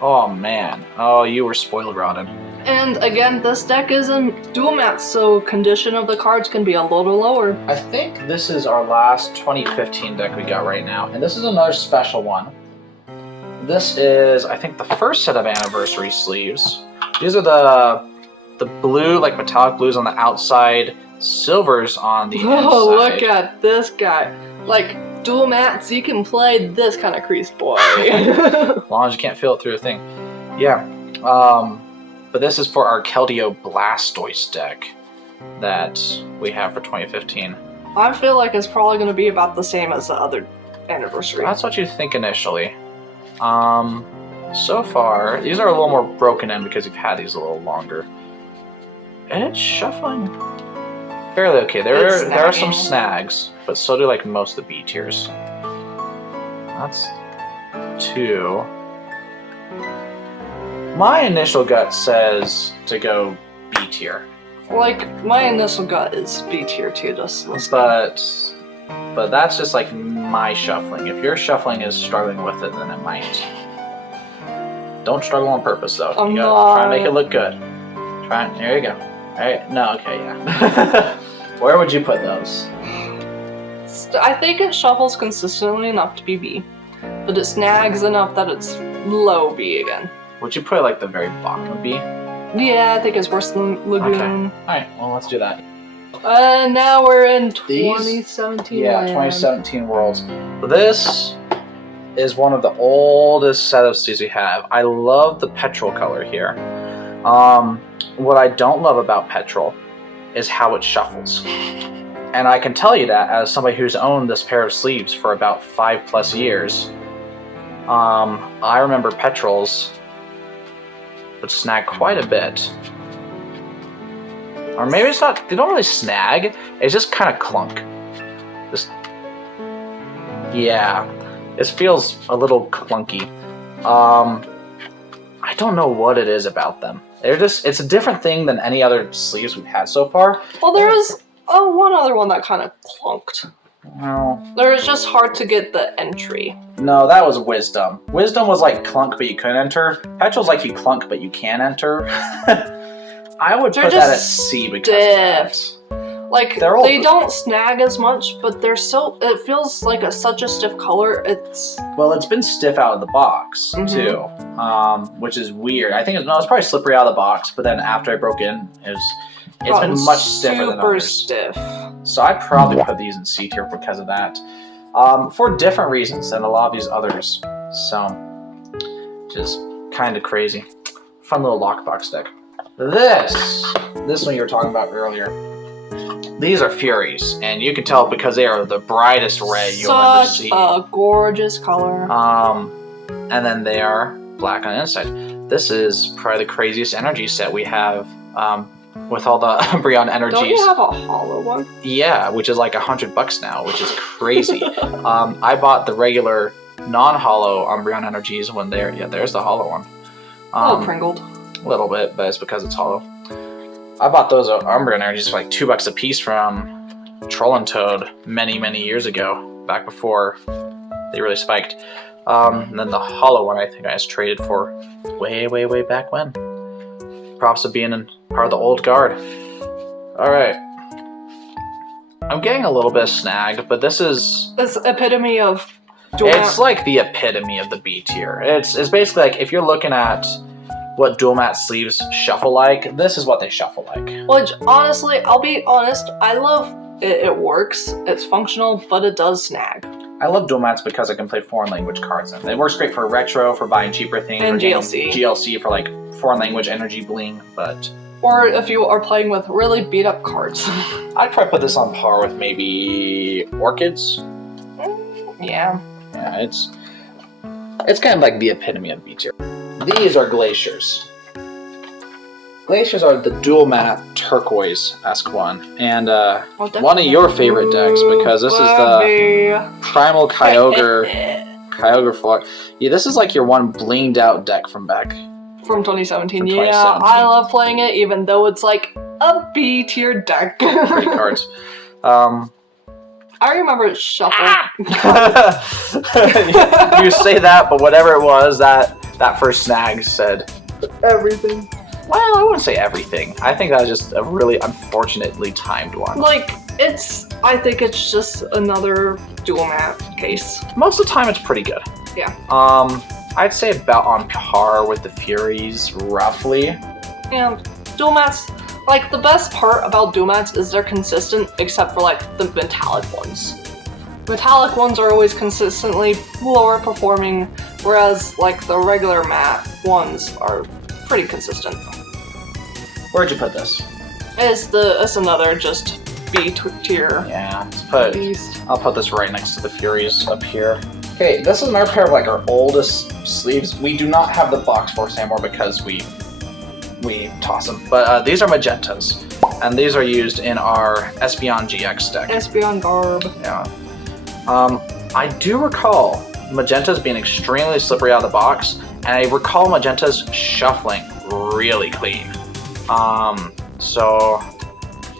Oh man. Oh, you were spoiled rotten. And again, this deck is in dual matte, so condition of the cards can be a little lower. I think this is our last 2015 deck we got right now, and this is another special one. This is, I think, the first set of anniversary sleeves. These are the blue, like metallic blues on the outside, silvers on the inside. Oh, look at this guy. Like, dual matte, so you can play this kind of crease boy. As long as you can't feel it through a thing. Yeah. But this is for our Keldeo Blastoise deck that we have for 2015. I feel like it's probably going to be about the same as the other anniversary. That's what you think initially. So far, these are a little more broken in because we've had these a little longer. It's shuffling fairly okay. There are some snags, but so do like most of the B tiers. That's 2. My initial gut says to go B tier. Like, my initial gut is B tier too, just but that's just like my shuffling. If your shuffling is struggling with it, then it might. Don't struggle on purpose though. You gotta try and make it look good. There you go. Alright, no, okay, yeah. Where would you put those? I think it shuffles consistently enough to be B, but it snags enough that it's low B again. Would you put it like the very bottom of B? Yeah, I think it's worse than Lagoon. Okay. Alright, well let's do that. Now we're in 2017 Yeah, land. 2017 Worlds. This is one of the oldest set of sleeves we have. I love the petrol color here. What I don't love about petrol is how it shuffles. And I can tell you that as somebody who's owned this pair of sleeves for about 5+ years. I remember petrols would snag quite a bit. Or maybe it's not, they don't really snag, it's just kind of clunk. Yeah, it feels a little clunky. I don't know what it is about them. It's a different thing than any other sleeves we've had so far. Well, there is one other one that kind of clunked. Well, It's just hard to get the entry. no, that was Wisdom. Wisdom was like clunk, but you couldn't enter. Petrol's like you clunk, but you can enter. I would They're put that at just C because of that. Like, They're all- they don't snag as much, but they're so, it feels like such a stiff color. Well, it's been stiff out of the box too, which is weird. I think it's probably slippery out of the box, but then after I broke in, it's been much stiffer than others. Super stiff. So I'd probably put these in C tier because of that, for different reasons than a lot of these others. So, just kind of crazy. Fun little lockbox deck. This one you were talking about earlier. These are Furies, and you can tell because they are the brightest red you'll ever see. Such a gorgeous color. And then they are black on the inside. This is probably the craziest energy set we have, with all the Umbreon energies. Don't you have a hollow one? Yeah, which is like $100 now, which is crazy. I bought the regular non-hollow Umbreon energies when they're, yeah, there's the hollow one. A little crinkled. A little bit, but it's because it's hollow. I bought those Umbreon energies for like $2 a piece from Troll and Toad many, many years ago, back before they really spiked. And then the hollow one I think I just traded for way, way, way back when. Props to being part of the old guard. Alright. I'm getting a little bit snagged, but this is... It's epitome of... It's like the epitome of the B tier. It's basically like, if you're looking at what dual matte sleeves shuffle like, this is what they shuffle like. Which, honestly, I'll be honest, I love it. It works, it's functional, but it does snag. I love dual mattes because I can play foreign language cards in. It works great for retro, for buying cheaper things. And or getting GLC. GLC for like foreign language energy bling, but... Or if you are playing with really beat up cards. I'd probably put this on par with maybe Orchids. Yeah. Yeah, it's kind of like the epitome of B tier. These are Glaciers. Glaciers are the dual matte turquoise-esque one, and one of your favorite decks because this is the Primal Kyogre Flock. Yeah, this is like your one blinged out deck from back. From 2017, From yeah. 2017. I love playing it even though it's like a B tier deck. Great cards. I remember it shuffled. You say that, but whatever it was, that first snag said Everything. well, I wouldn't say everything. I think that was just a really unfortunately timed one. Like, I think it's just another dual matte case. Most of the time, it's pretty good. Yeah. I'd say about on par with the Furies, roughly. And dual mattes, like, the best part about dual mattes is they're consistent, except for, like, the metallic ones. Metallic ones are always consistently lower performing, whereas, like, the regular matte ones are pretty consistent. Where'd you put this? It's another just B tier. Yeah, Beast. I'll put this right next to the Furies up here. Okay, this is another pair of like our oldest sleeves. We do not have the box force anymore because we toss them. But these are Magentas, and these are used in our Espeon GX deck. Espeon Garb. Yeah. I do recall Magentas being extremely slippery out of the box, and I recall Magentas shuffling really clean.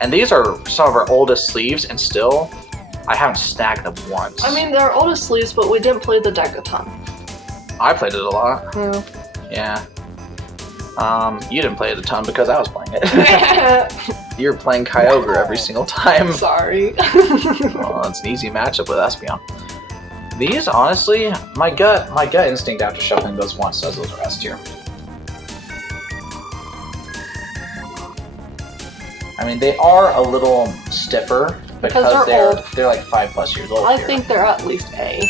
And these are some of our oldest sleeves, and still, I haven't snagged them once. I mean, they're oldest sleeves, but we didn't play the deck a ton. I played it a lot. Yeah. Yeah. You didn't play it a ton because I was playing it. You were playing Kyogre every single time. Sorry. Well, it's an easy matchup with Espeon. These, honestly, my gut instinct after shuffling those once says those are S tier. I mean, they are a little stiffer because they're like 5+ years old. I think they're at least A.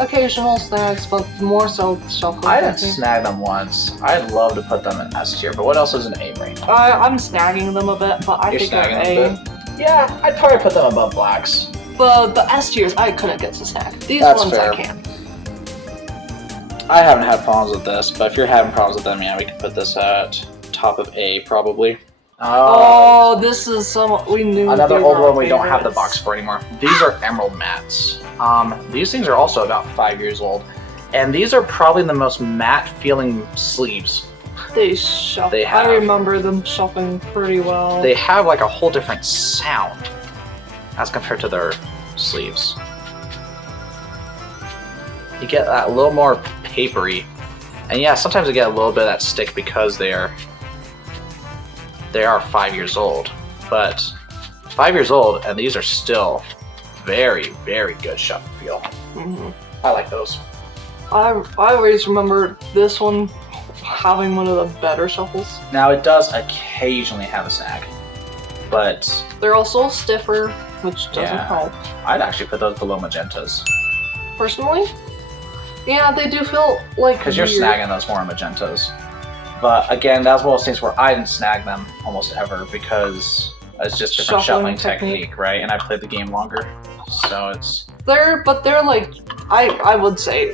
Occasional snags, but more so shuffling. I didn't snag them once. I'd love to put them in S tier, but what else is an A range? I'm snagging them a bit, but I think they're A. Yeah, I'd probably put them above blacks. But the S tiers, I couldn't get to snag. These That's ones fair. I can. I haven't had problems with this, but if you're having problems with them, yeah, we can put this at top of A, probably. Oh, this is we knew. Another these old were one we don't have the favorites. box for anymore. These are Emerald Mattes. These things are also about 5 years old, and these are probably the most matte feeling sleeves. They shuffle. They have. I remember them shuffling pretty well. They have like a whole different sound as compared to their sleeves. You get that a little more papery, and yeah, sometimes you get a little bit of that stick because they are 5 years old. But 5 years old, and these are still very, very good shuffle feel. Mm-hmm. I like those. I always remember this one having one of the better shuffles. Now it does occasionally have a snag, but they're also stiffer, which doesn't help. I'd actually put those below Magentas. Personally? Yeah, they do feel like because you're snagging those more Magentas. But again, that's one of those things where I didn't snag them almost ever because it's just different shuffling technique, right? And I played the game longer, so it's... They're like, I would say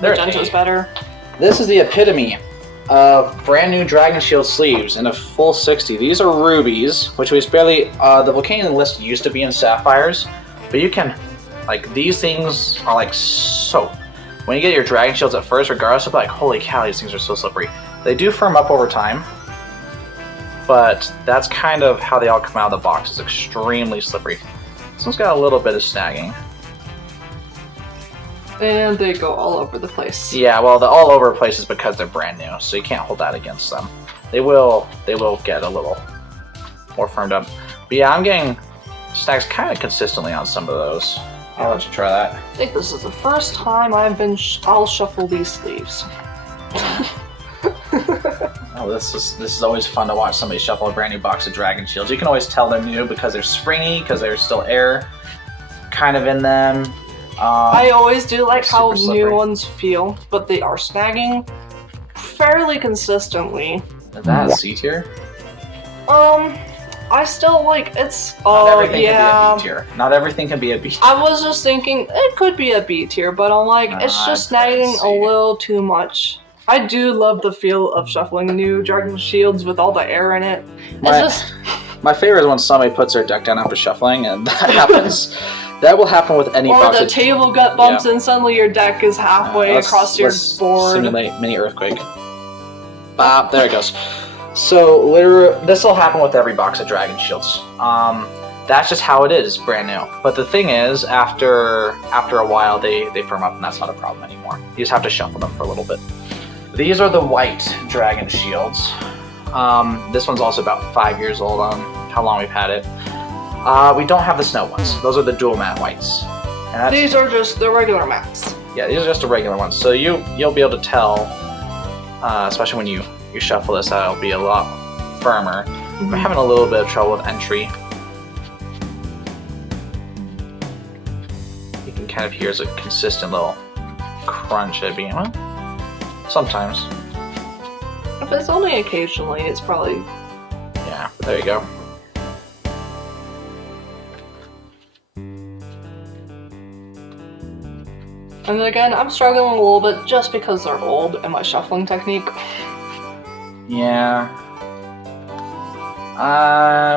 Magenta's better. This is the epitome of brand new Dragon Shield sleeves in a full 60. These are rubies, which was barely, the Volcanic list used to be in sapphires, but you can, like, these things are like soap. When you get your Dragon Shields at first, regardless of like, holy cow, these things are so slippery. They do firm up over time, but that's kind of how they all come out of the box. It's extremely slippery. This one's got a little bit of snagging. And they go all over the place. Yeah, well, the all over the place is because they're brand new, so you can't hold that against them. They will get a little more firmed up. But yeah, I'm getting snags kind of consistently on some of those. I'll let you try that. I think this is the first time I'll shuffle these sleeves. Oh, this is always fun to watch somebody shuffle a brand new box of Dragon Shields. You can always tell they're new because they're springy, because there's still air kind of in them. I always do like how slippery. new ones feel, but they are snagging fairly consistently. Is that a C tier? I still like it's. Not everything yeah. can be a B tier. Not everything can be a B tier. I was just thinking it could be a B tier, but I'm like it's just snagging a little too much. I do love the feel of shuffling new Dragon Shields with all the air in it. My favorite is when somebody puts their deck down after shuffling, and that happens. That will happen with any box. Or the table gut bumps and suddenly your deck is halfway across your board. Simulate mini earthquake. Bop, there it goes. So literally, this will happen with every box of Dragon Shields. That's just how it is, brand new. But the thing is, after a while, they firm up, and that's not a problem anymore. You just have to shuffle them for a little bit. These are the white Dragon Shields. This one's also about 5 years old on how long we've had it. We don't have the snow ones. Those are the dual matte whites. And these are just the regular mattes. Yeah, these are just the regular ones. So you'll be able to tell, especially when you shuffle this, it'll be a lot firmer. I'm having a little bit of trouble with entry. You can kind of hear a consistent little crunch at being. Well, sometimes. If it's only occasionally, it's probably... Yeah, there you go. And then again, I'm struggling a little bit just because they're old and my shuffling technique. Yeah.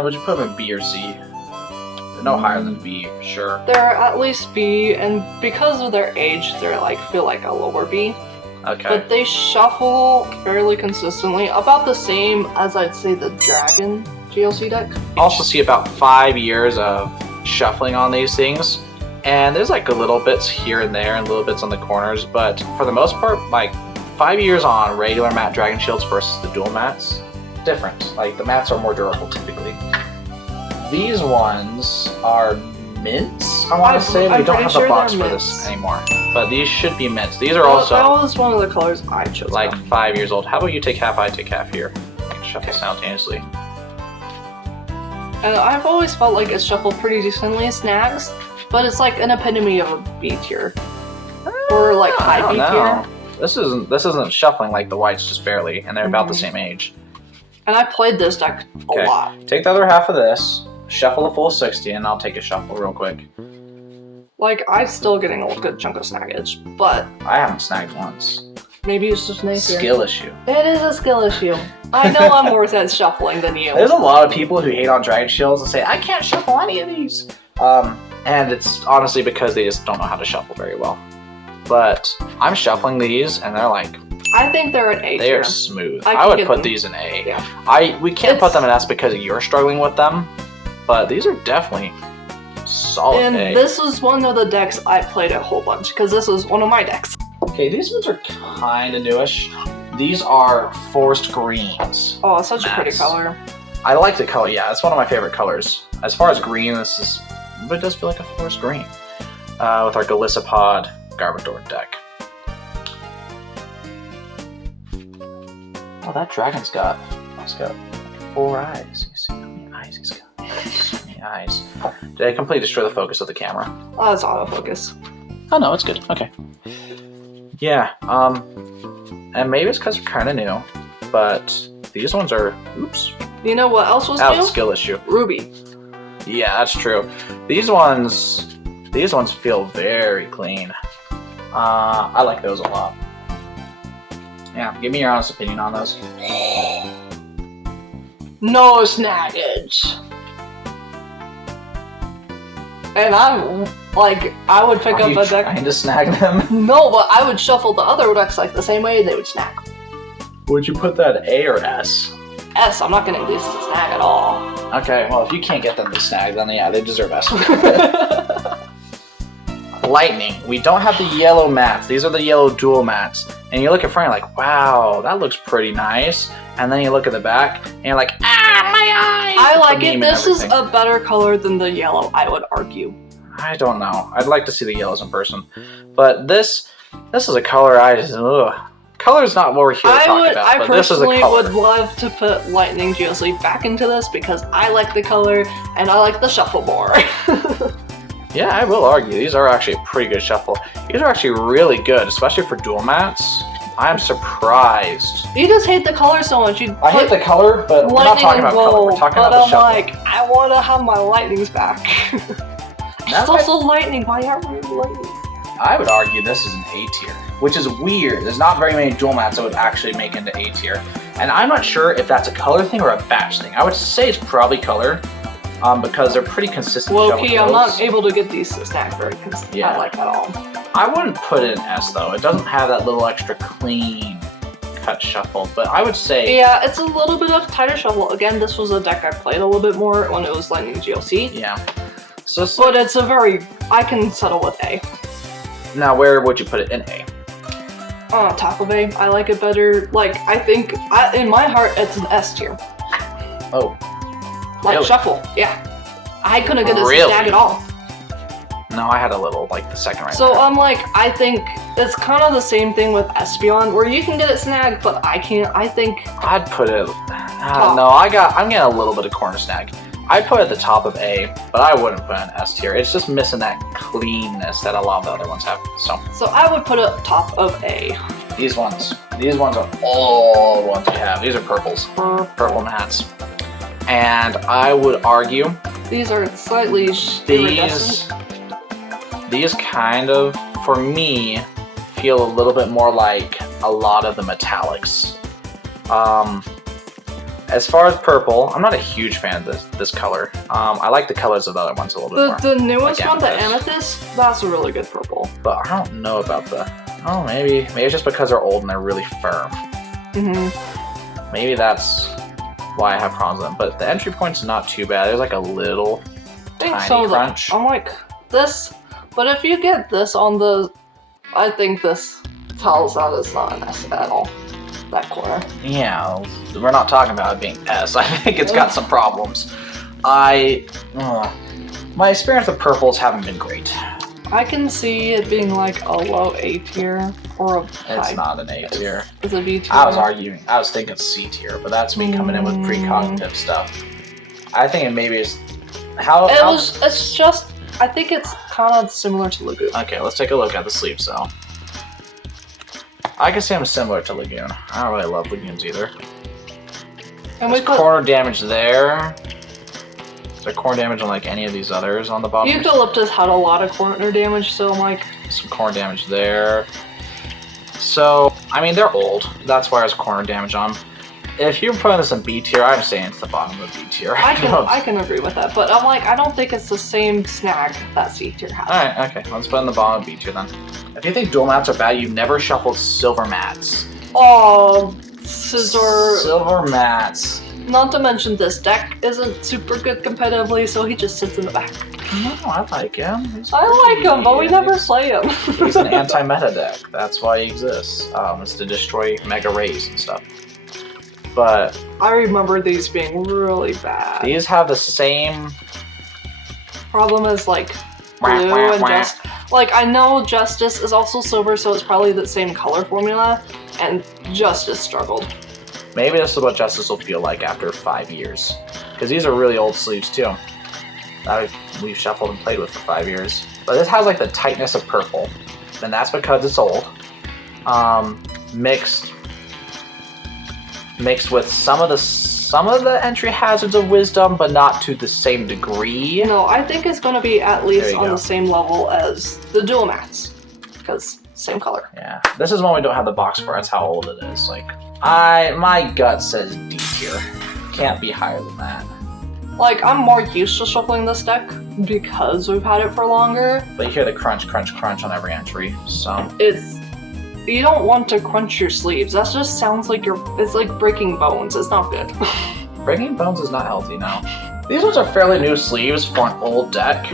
Would you put them in B or C? They're no higher than B, for sure. They're at least B, and because of their age, they're feel like a lower B. Okay. But they shuffle fairly consistently, about the same as I'd say the Dragon GLC deck. I also see about 5 years of shuffling on these things, and there's like a little bits here and there and little bits on the corners, but for the most part, like 5 years on regular matte Dragon Shields versus the dual mattes, different. Like the mattes are more durable typically. These ones are mints, I want to say. We don't have a box for this anymore. But these should be mints. These are also... That was one of the colors I chose. Like 5 years old. How about you take half, I take half here. I can shuffle simultaneously. And I've always felt like it's shuffled pretty decently, snags, but it's like an epitome of a B tier. Or like high B tier. This isn't shuffling like the whites, just barely, and they're about the same age. And I played this deck a lot. Take the other half of this, shuffle a full 60, and I'll take a shuffle real quick. Like, I'm still getting a good chunk of snaggage, but... I haven't snagged once. Maybe it's just nice. Skill issue. It is a skill issue. I know I'm worse at shuffling than you. There's a lot of people who hate on Dragon Shields and say, I can't shuffle any of these. And it's honestly because they just don't know how to shuffle very well. But I'm shuffling these, and they're like... I think they're an A tier. They are smooth. I would put these in A. Yeah. We can't put them in S because you're struggling with them, but these are definitely Solid And A. this was one of the decks I played a whole bunch, because this was one of my decks. Okay, these ones are kind of newish. These are forest greens. Oh, it's such a pretty Mattes. color. I like the color, yeah, it's one of my favorite colors. As far as green, this is, but it does feel like a forest green. With our Galissapod Garbodor deck. Oh, that dragon's got, he's got 4 eyes. You see how many eyes he's got? So many eyes. Did I completely destroy the focus of the camera? Oh, it's autofocus. Oh no, it's good, okay. Yeah, and maybe it's because they're kind of new, but these ones are, oops. You know what else was That was new? a skill issue. Ruby. Yeah, that's true. These ones feel very clean. I like those a lot. Yeah, give me your honest opinion on those. No snaggage. And I'm like, I would pick Are up you a deck. trying to snag them? No, but I would shuffle the other decks like the same way they would snag. Would you put that A or S? S, I'm not gonna do this to snag at all. Okay, well if you can't get them to snag, then yeah, they deserve S. Lightning. We don't have the yellow mats. These are the yellow dual mats. And you look at front, you're like, wow, that looks pretty nice. And then you look at the back, and you're like, ah, my eyes! I like The it. meme and This is everything. a better color than the yellow, I would argue. I don't know. I'd like to see the yellows in person. But this is a color I just, ugh. Color's not what we're here to talk about, I but this is a personally color. would love to put Lightning GLC back into this because I like the color and I like the shuffle more. Yeah, I will argue. These are actually a pretty good shuffle. These are actually really good, especially for dual mats. I'm surprised. You just hate the color so much. You I hate the color, but we're not Lightning talking and about color. We're gold, talking but about the I'm shuffle. like, I want to have my Lightnings back. It's also Lightning. Why aren't we Lightning? I would argue this is an A tier, which is weird. There's not very many dual mats that would actually make into A tier. And I'm not sure if that's a color thing or a batch thing. I would say it's probably color, because they're pretty consistent. Low-key, I'm not shuffle able to get these to snag very consistent. Yeah. I like at all. I wouldn't put it in S though. It doesn't have that little extra clean cut shuffle, but I would say Yeah, it's a little bit of tighter shuffle. Again, this was a deck I played a little bit more when it was Lightning GLC. yeah. So it's But it's a very, I can settle with A. now where would you put it in A? Top of A, I like it better. Like, I think, in my heart, it's an S tier. Oh, Like, really? shuffle, yeah. I couldn't get this Really? to snag at all. No, I had a little, like the second right So there. I'm like, I think it's kind of the same thing with Espeon, where you can get it snagged, but I can't. I think I'd put it, Top. no, I'm getting a little bit of corner snag. I'd put it at the top of A, but I wouldn't put it in S tier. It's just missing that cleanness that a lot of the other ones have. So I would put it top of A. these ones are all the ones we have. These are purples, purple mats. And I would argue These are slightly iridescent. these kind of, for me, feel a little bit more like a lot of the metallics. As far as purple, I'm not a huge fan of this color. I like the colors of the other ones a little bit more. The newest Like one, the Amethyst. Amethyst, that's a really good purple. But I don't know about the, oh, maybe it's just because they're old and they're really firm. Mm-hmm. Maybe that's why I have problems with them. But the entry point's not too bad. There's like a little I think tiny some of crunch. I'm like, this, but if you get this on the, I think this tells that it's not an S at all. That corner. Yeah, we're not talking about it being S. I think it's got some problems. My experience with purples haven't been great. I can see it being like a low A tier or a high. It's not an A tier. It's a B tier. I was thinking C tier, but that's me coming in with precognitive stuff. I think it maybe is It's just, I think it's kind of similar to Lagoon. Okay, let's take a look at the sleeve cell. I can say I'm similar to Lagoon. I don't really love Lagoons either. And we There's put corner damage there. Is there corner damage on like any of these others on the bottom? Eucalyptus had a lot of corner damage, so I'm like, Some corner damage there. So, I mean, they're old. That's why there's corner damage on them. If you're putting this in B tier, I'm saying it's the bottom of B tier. I can agree with that, but I'm like, I don't think it's the same snag that C tier has. Alright, okay. Let's put it in the bottom of B tier then. If you think dual mats are bad, you've never shuffled silver mats. Oh, scissor. Silver mats. Not to mention this deck isn't super good competitively, so he just sits in the back. No, I like him. I like him, but we never play him. He's an anti-meta deck. That's why he exists. It's to destroy Mega Rays and stuff. But I remember these being really bad. these have the same problem as like blue and just like I know Justice is also silver, so it's probably the same color formula, and Justice struggled. Maybe this is what Justice will feel like after 5 years, because these are really old sleeves too. That we've shuffled and played with for 5 years. But this has like the tightness of purple, and that's because it's old. Mixed with some of the entry hazards of Wisdom, but not to the same degree. No, I think it's going to be at least on the same level as the dual mattes, because same color. Yeah, this is one we don't have the box for. That's how old it is. Like, my gut says D tier. Can't be higher than that. Like, I'm more used to shuffling this deck because we've had it for longer. But you hear the crunch, crunch, crunch on every entry, so... You don't want to crunch your sleeves. That just sounds like it's like breaking bones. It's not good. Breaking bones is not healthy, no. These ones are fairly new sleeves for an old deck.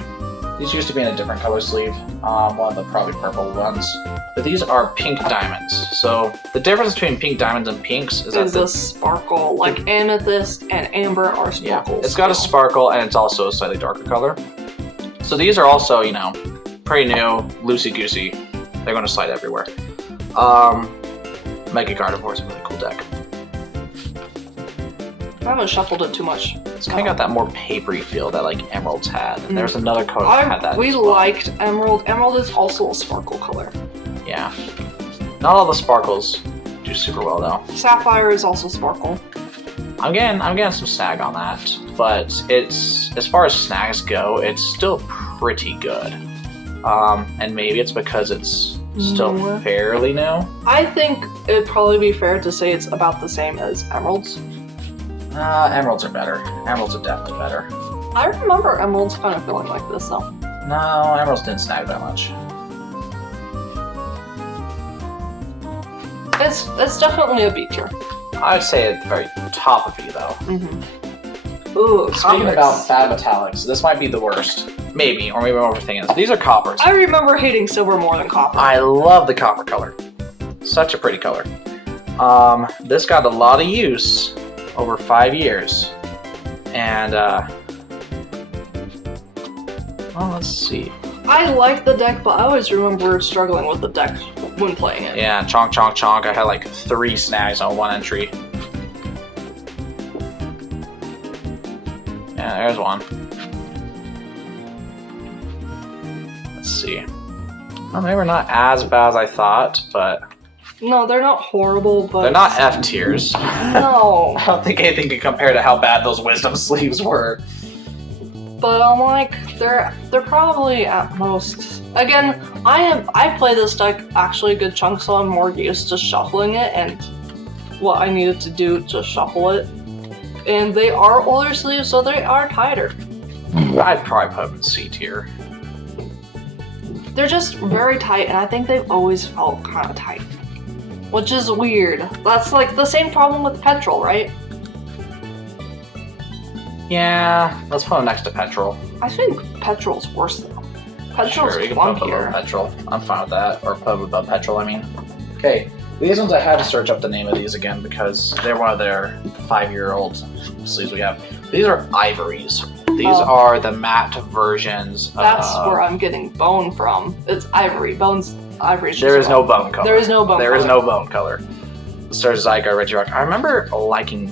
These used to be in a different color sleeve, one of the probably purple ones. But these are pink diamonds. So the difference between pink diamonds and pinks is that the sparkle. Like Amethyst and Ember are sparkles. Yeah, it's got a sparkle and it's also a slightly darker color. So these are also, you know, pretty new, loosey-goosey. They're going to slide everywhere. Mega Gardevoir is a really cool deck. I haven't shuffled it too much. It's kind of got that more papery feel that like Emeralds had. And there's another color that had that. We liked Emerald. Emerald is also a sparkle color. Yeah. Not all the sparkles do super well though. Sapphire is also sparkle. I'm getting some snag on that, but it's, as far as snags go, it's still pretty good. And maybe it's because it's still fairly new. I think it'd probably be fair to say it's about the same as Emeralds. Emeralds are better. Emeralds are definitely better. I remember Emeralds kind of feeling like this though. No, Emeralds didn't snag that much. It's definitely a B tier. I would say at the very top of B though. Ooh, Speaking about fab metallics, this might be the worst. Maybe, or maybe I'm overthinking this. These are coppers. I remember hating silver more than copper. I love the copper color. Such a pretty color. This got a lot of use over 5 years. And, well, let's see. I like the deck, but I always remember struggling with the deck when playing it. Yeah, chonk, chonk, chonk. I had like 3 snags on one entry. Yeah, there's one. Let's see. Well, they were not as bad as I thought, but... No, they're not horrible, but... They're not F tiers. No. I don't think anything can compare to how bad those Wisdom sleeves were. But I'm like, they're probably at most... Again, I play this deck actually a good chunk, so I'm more used to shuffling it and what I needed to do to shuffle it. And they are older sleeves, so they are tighter. I'd probably put them in C tier. They're just very tight, and I think they've always felt kind of tight. Which is weird. That's like the same problem with Petrol, right? Yeah, let's put them next to Petrol. I think Petrol's worse though. Petrol's Sure, you can put them above Petrol. I'm fine with that. Or put them above Petrol, I mean. Okay, these ones I had to search up the name of these again because they're one of their 5-year-old sleeves we have. These are Ivories. These are the matte versions. That's where I'm getting bone from. It's Ivory. Bone's Ivory. There is no bone color. There is no bone color. There is no bone color. Sir Zygo Regirock. I remember liking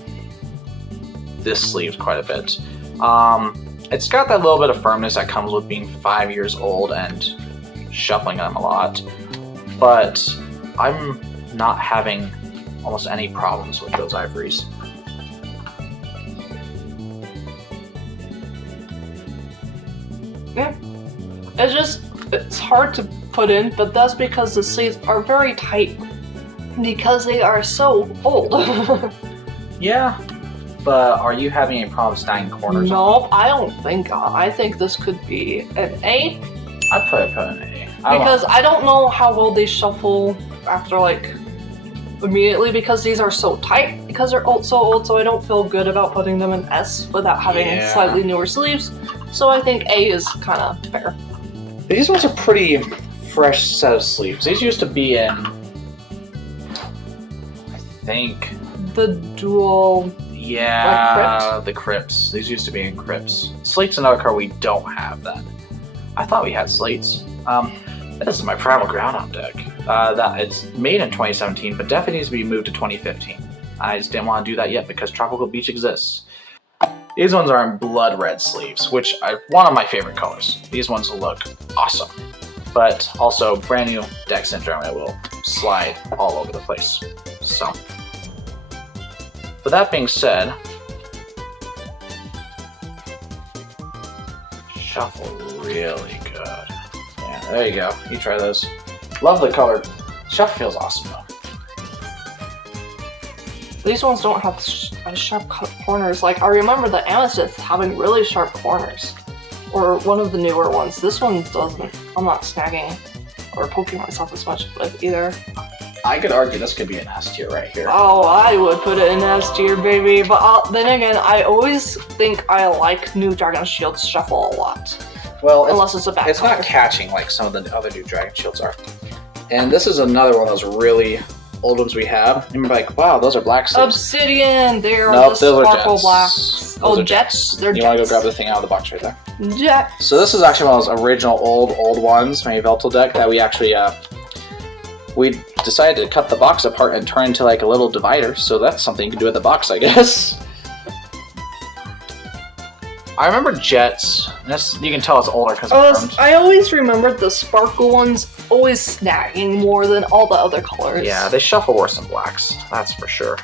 this sleeve quite a bit. It's got that little bit of firmness that comes with being 5 years old and shuffling them a lot. But I'm not having almost any problems with those Ivories. Yeah. It's hard to put in, but that's because the sleeves are very tight. Because they are so old. Yeah, but are you having any problems snagging corners? Nope, I don't think. I think this could be an A. I'd put an A. Because I don't know how well they shuffle after, like, immediately, because these are so tight. because they're so old, so I don't feel good about putting them in S without having slightly newer sleeves. So I think A is kind of fair. These ones are pretty fresh set of sleeves. These used to be in, I think, the dual. Yeah, the Crypts. These used to be in Crypts. Slate's another color we don't have then. I thought we had Slates. This is my Primal Groundhog deck. It's made in 2017, but definitely needs to be moved to 2015. I just didn't want to do that yet because Tropical Beach exists. These ones are in blood red sleeves, which are one of my favorite colors. These ones look awesome. But also, brand new deck syndrome, it will slide all over the place. So. But that being said, shuffle really good. Yeah, there you go. You try those. Love the color. Shuffle feels awesome though. These ones don't have sharp corners. Like, I remember the Amethyst having really sharp corners. Or one of the newer ones. This one doesn't. I'm not snagging or poking myself as much with either. I could argue this could be an S tier right here. Oh, I would put it in S tier, baby. But then again, I always think I like new Dragon Shields Shuffle a lot. Well, unless it's a bad color. Not catching like some of the other new Dragon Shields are. And this is another one of those really old ones we have. And you're like, wow, those are black sleeves. Obsidian, they're nope, the those sparkle are jets. blacks. Those Jets? They're you jets. Want to go grab the thing out of the box right there? Jets. So this is actually one of those original old ones from a Veltal deck that we actually, we decided to cut the box apart and turn into like a little divider, so that's something you can do with the box, I guess. I remember Jets. You can tell it's older because it's I always remembered the sparkle ones always snagging more than all the other colors. Yeah, they shuffle worse than blacks, that's for sure.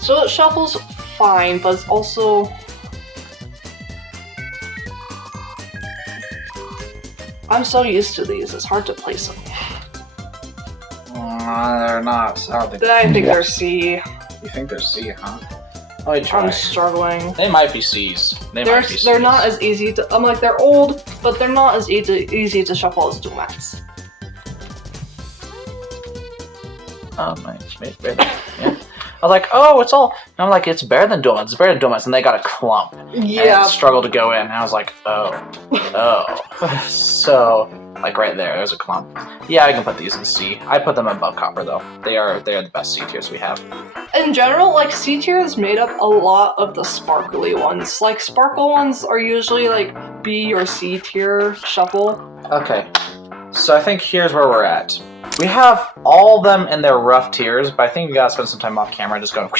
So it shuffles fine, but it's also... I'm so used to these, it's hard to place them. They're not. I think they're C. You think they're C, huh? Let me try. I'm struggling. They might be C's. They're not as easy to... I'm like, they're old, but they're not as easy to shuffle as dual mattes. Oh, nice. Yeah. I was like, oh, it's all... And I'm like, it's better than dual mattes. It's better than dual mattes. And they got a clump. Yeah. And it struggled to go in. And I was like, oh. So... Like right there's a clump. Yeah, I can put these in C. I put them above copper though. They are the best C tiers we have. In general, like C tier is made up a lot of the sparkly ones. Like sparkle ones are usually like B or C tier shuffle. Okay, so I think here's where we're at. We have all of them in their rough tiers, but I think we gotta spend some time off camera just going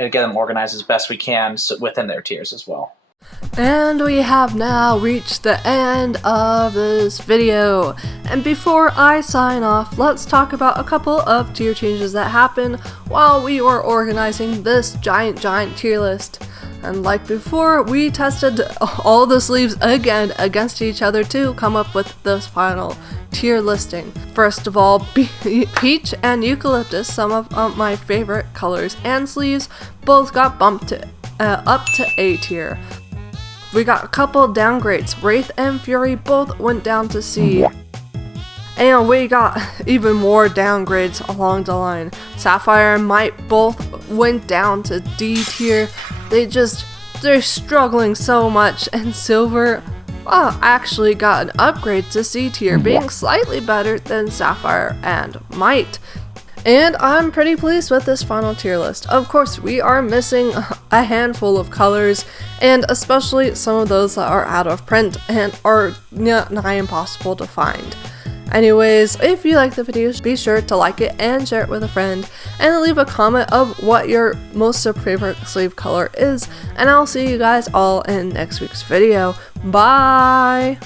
and get them organized as best we can within their tiers as well. And we have now reached the end of this video. And before I sign off, let's talk about a couple of tier changes that happened while we were organizing this giant tier list. And like before, we tested all the sleeves again against each other to come up with this final tier listing. First of all, Peach and Eucalyptus, some of my favorite colors and sleeves, both got bumped to, up to A tier. We got a couple downgrades. Wraith and Fury both went down to C. And we got even more downgrades along the line. Sapphire and Matte both went down to D tier. They're struggling so much. And Silver, well, actually got an upgrade to C tier, being slightly better than Sapphire and Matte. And I'm pretty pleased with this final tier list. Of course, we are missing a handful of colors, and especially some of those that are out of print and are nigh impossible to find. Anyways, if you like the video, be sure to like it and share it with a friend, and leave a comment of what your most favorite sleeve color is, and I'll see you guys all in next week's video. Bye!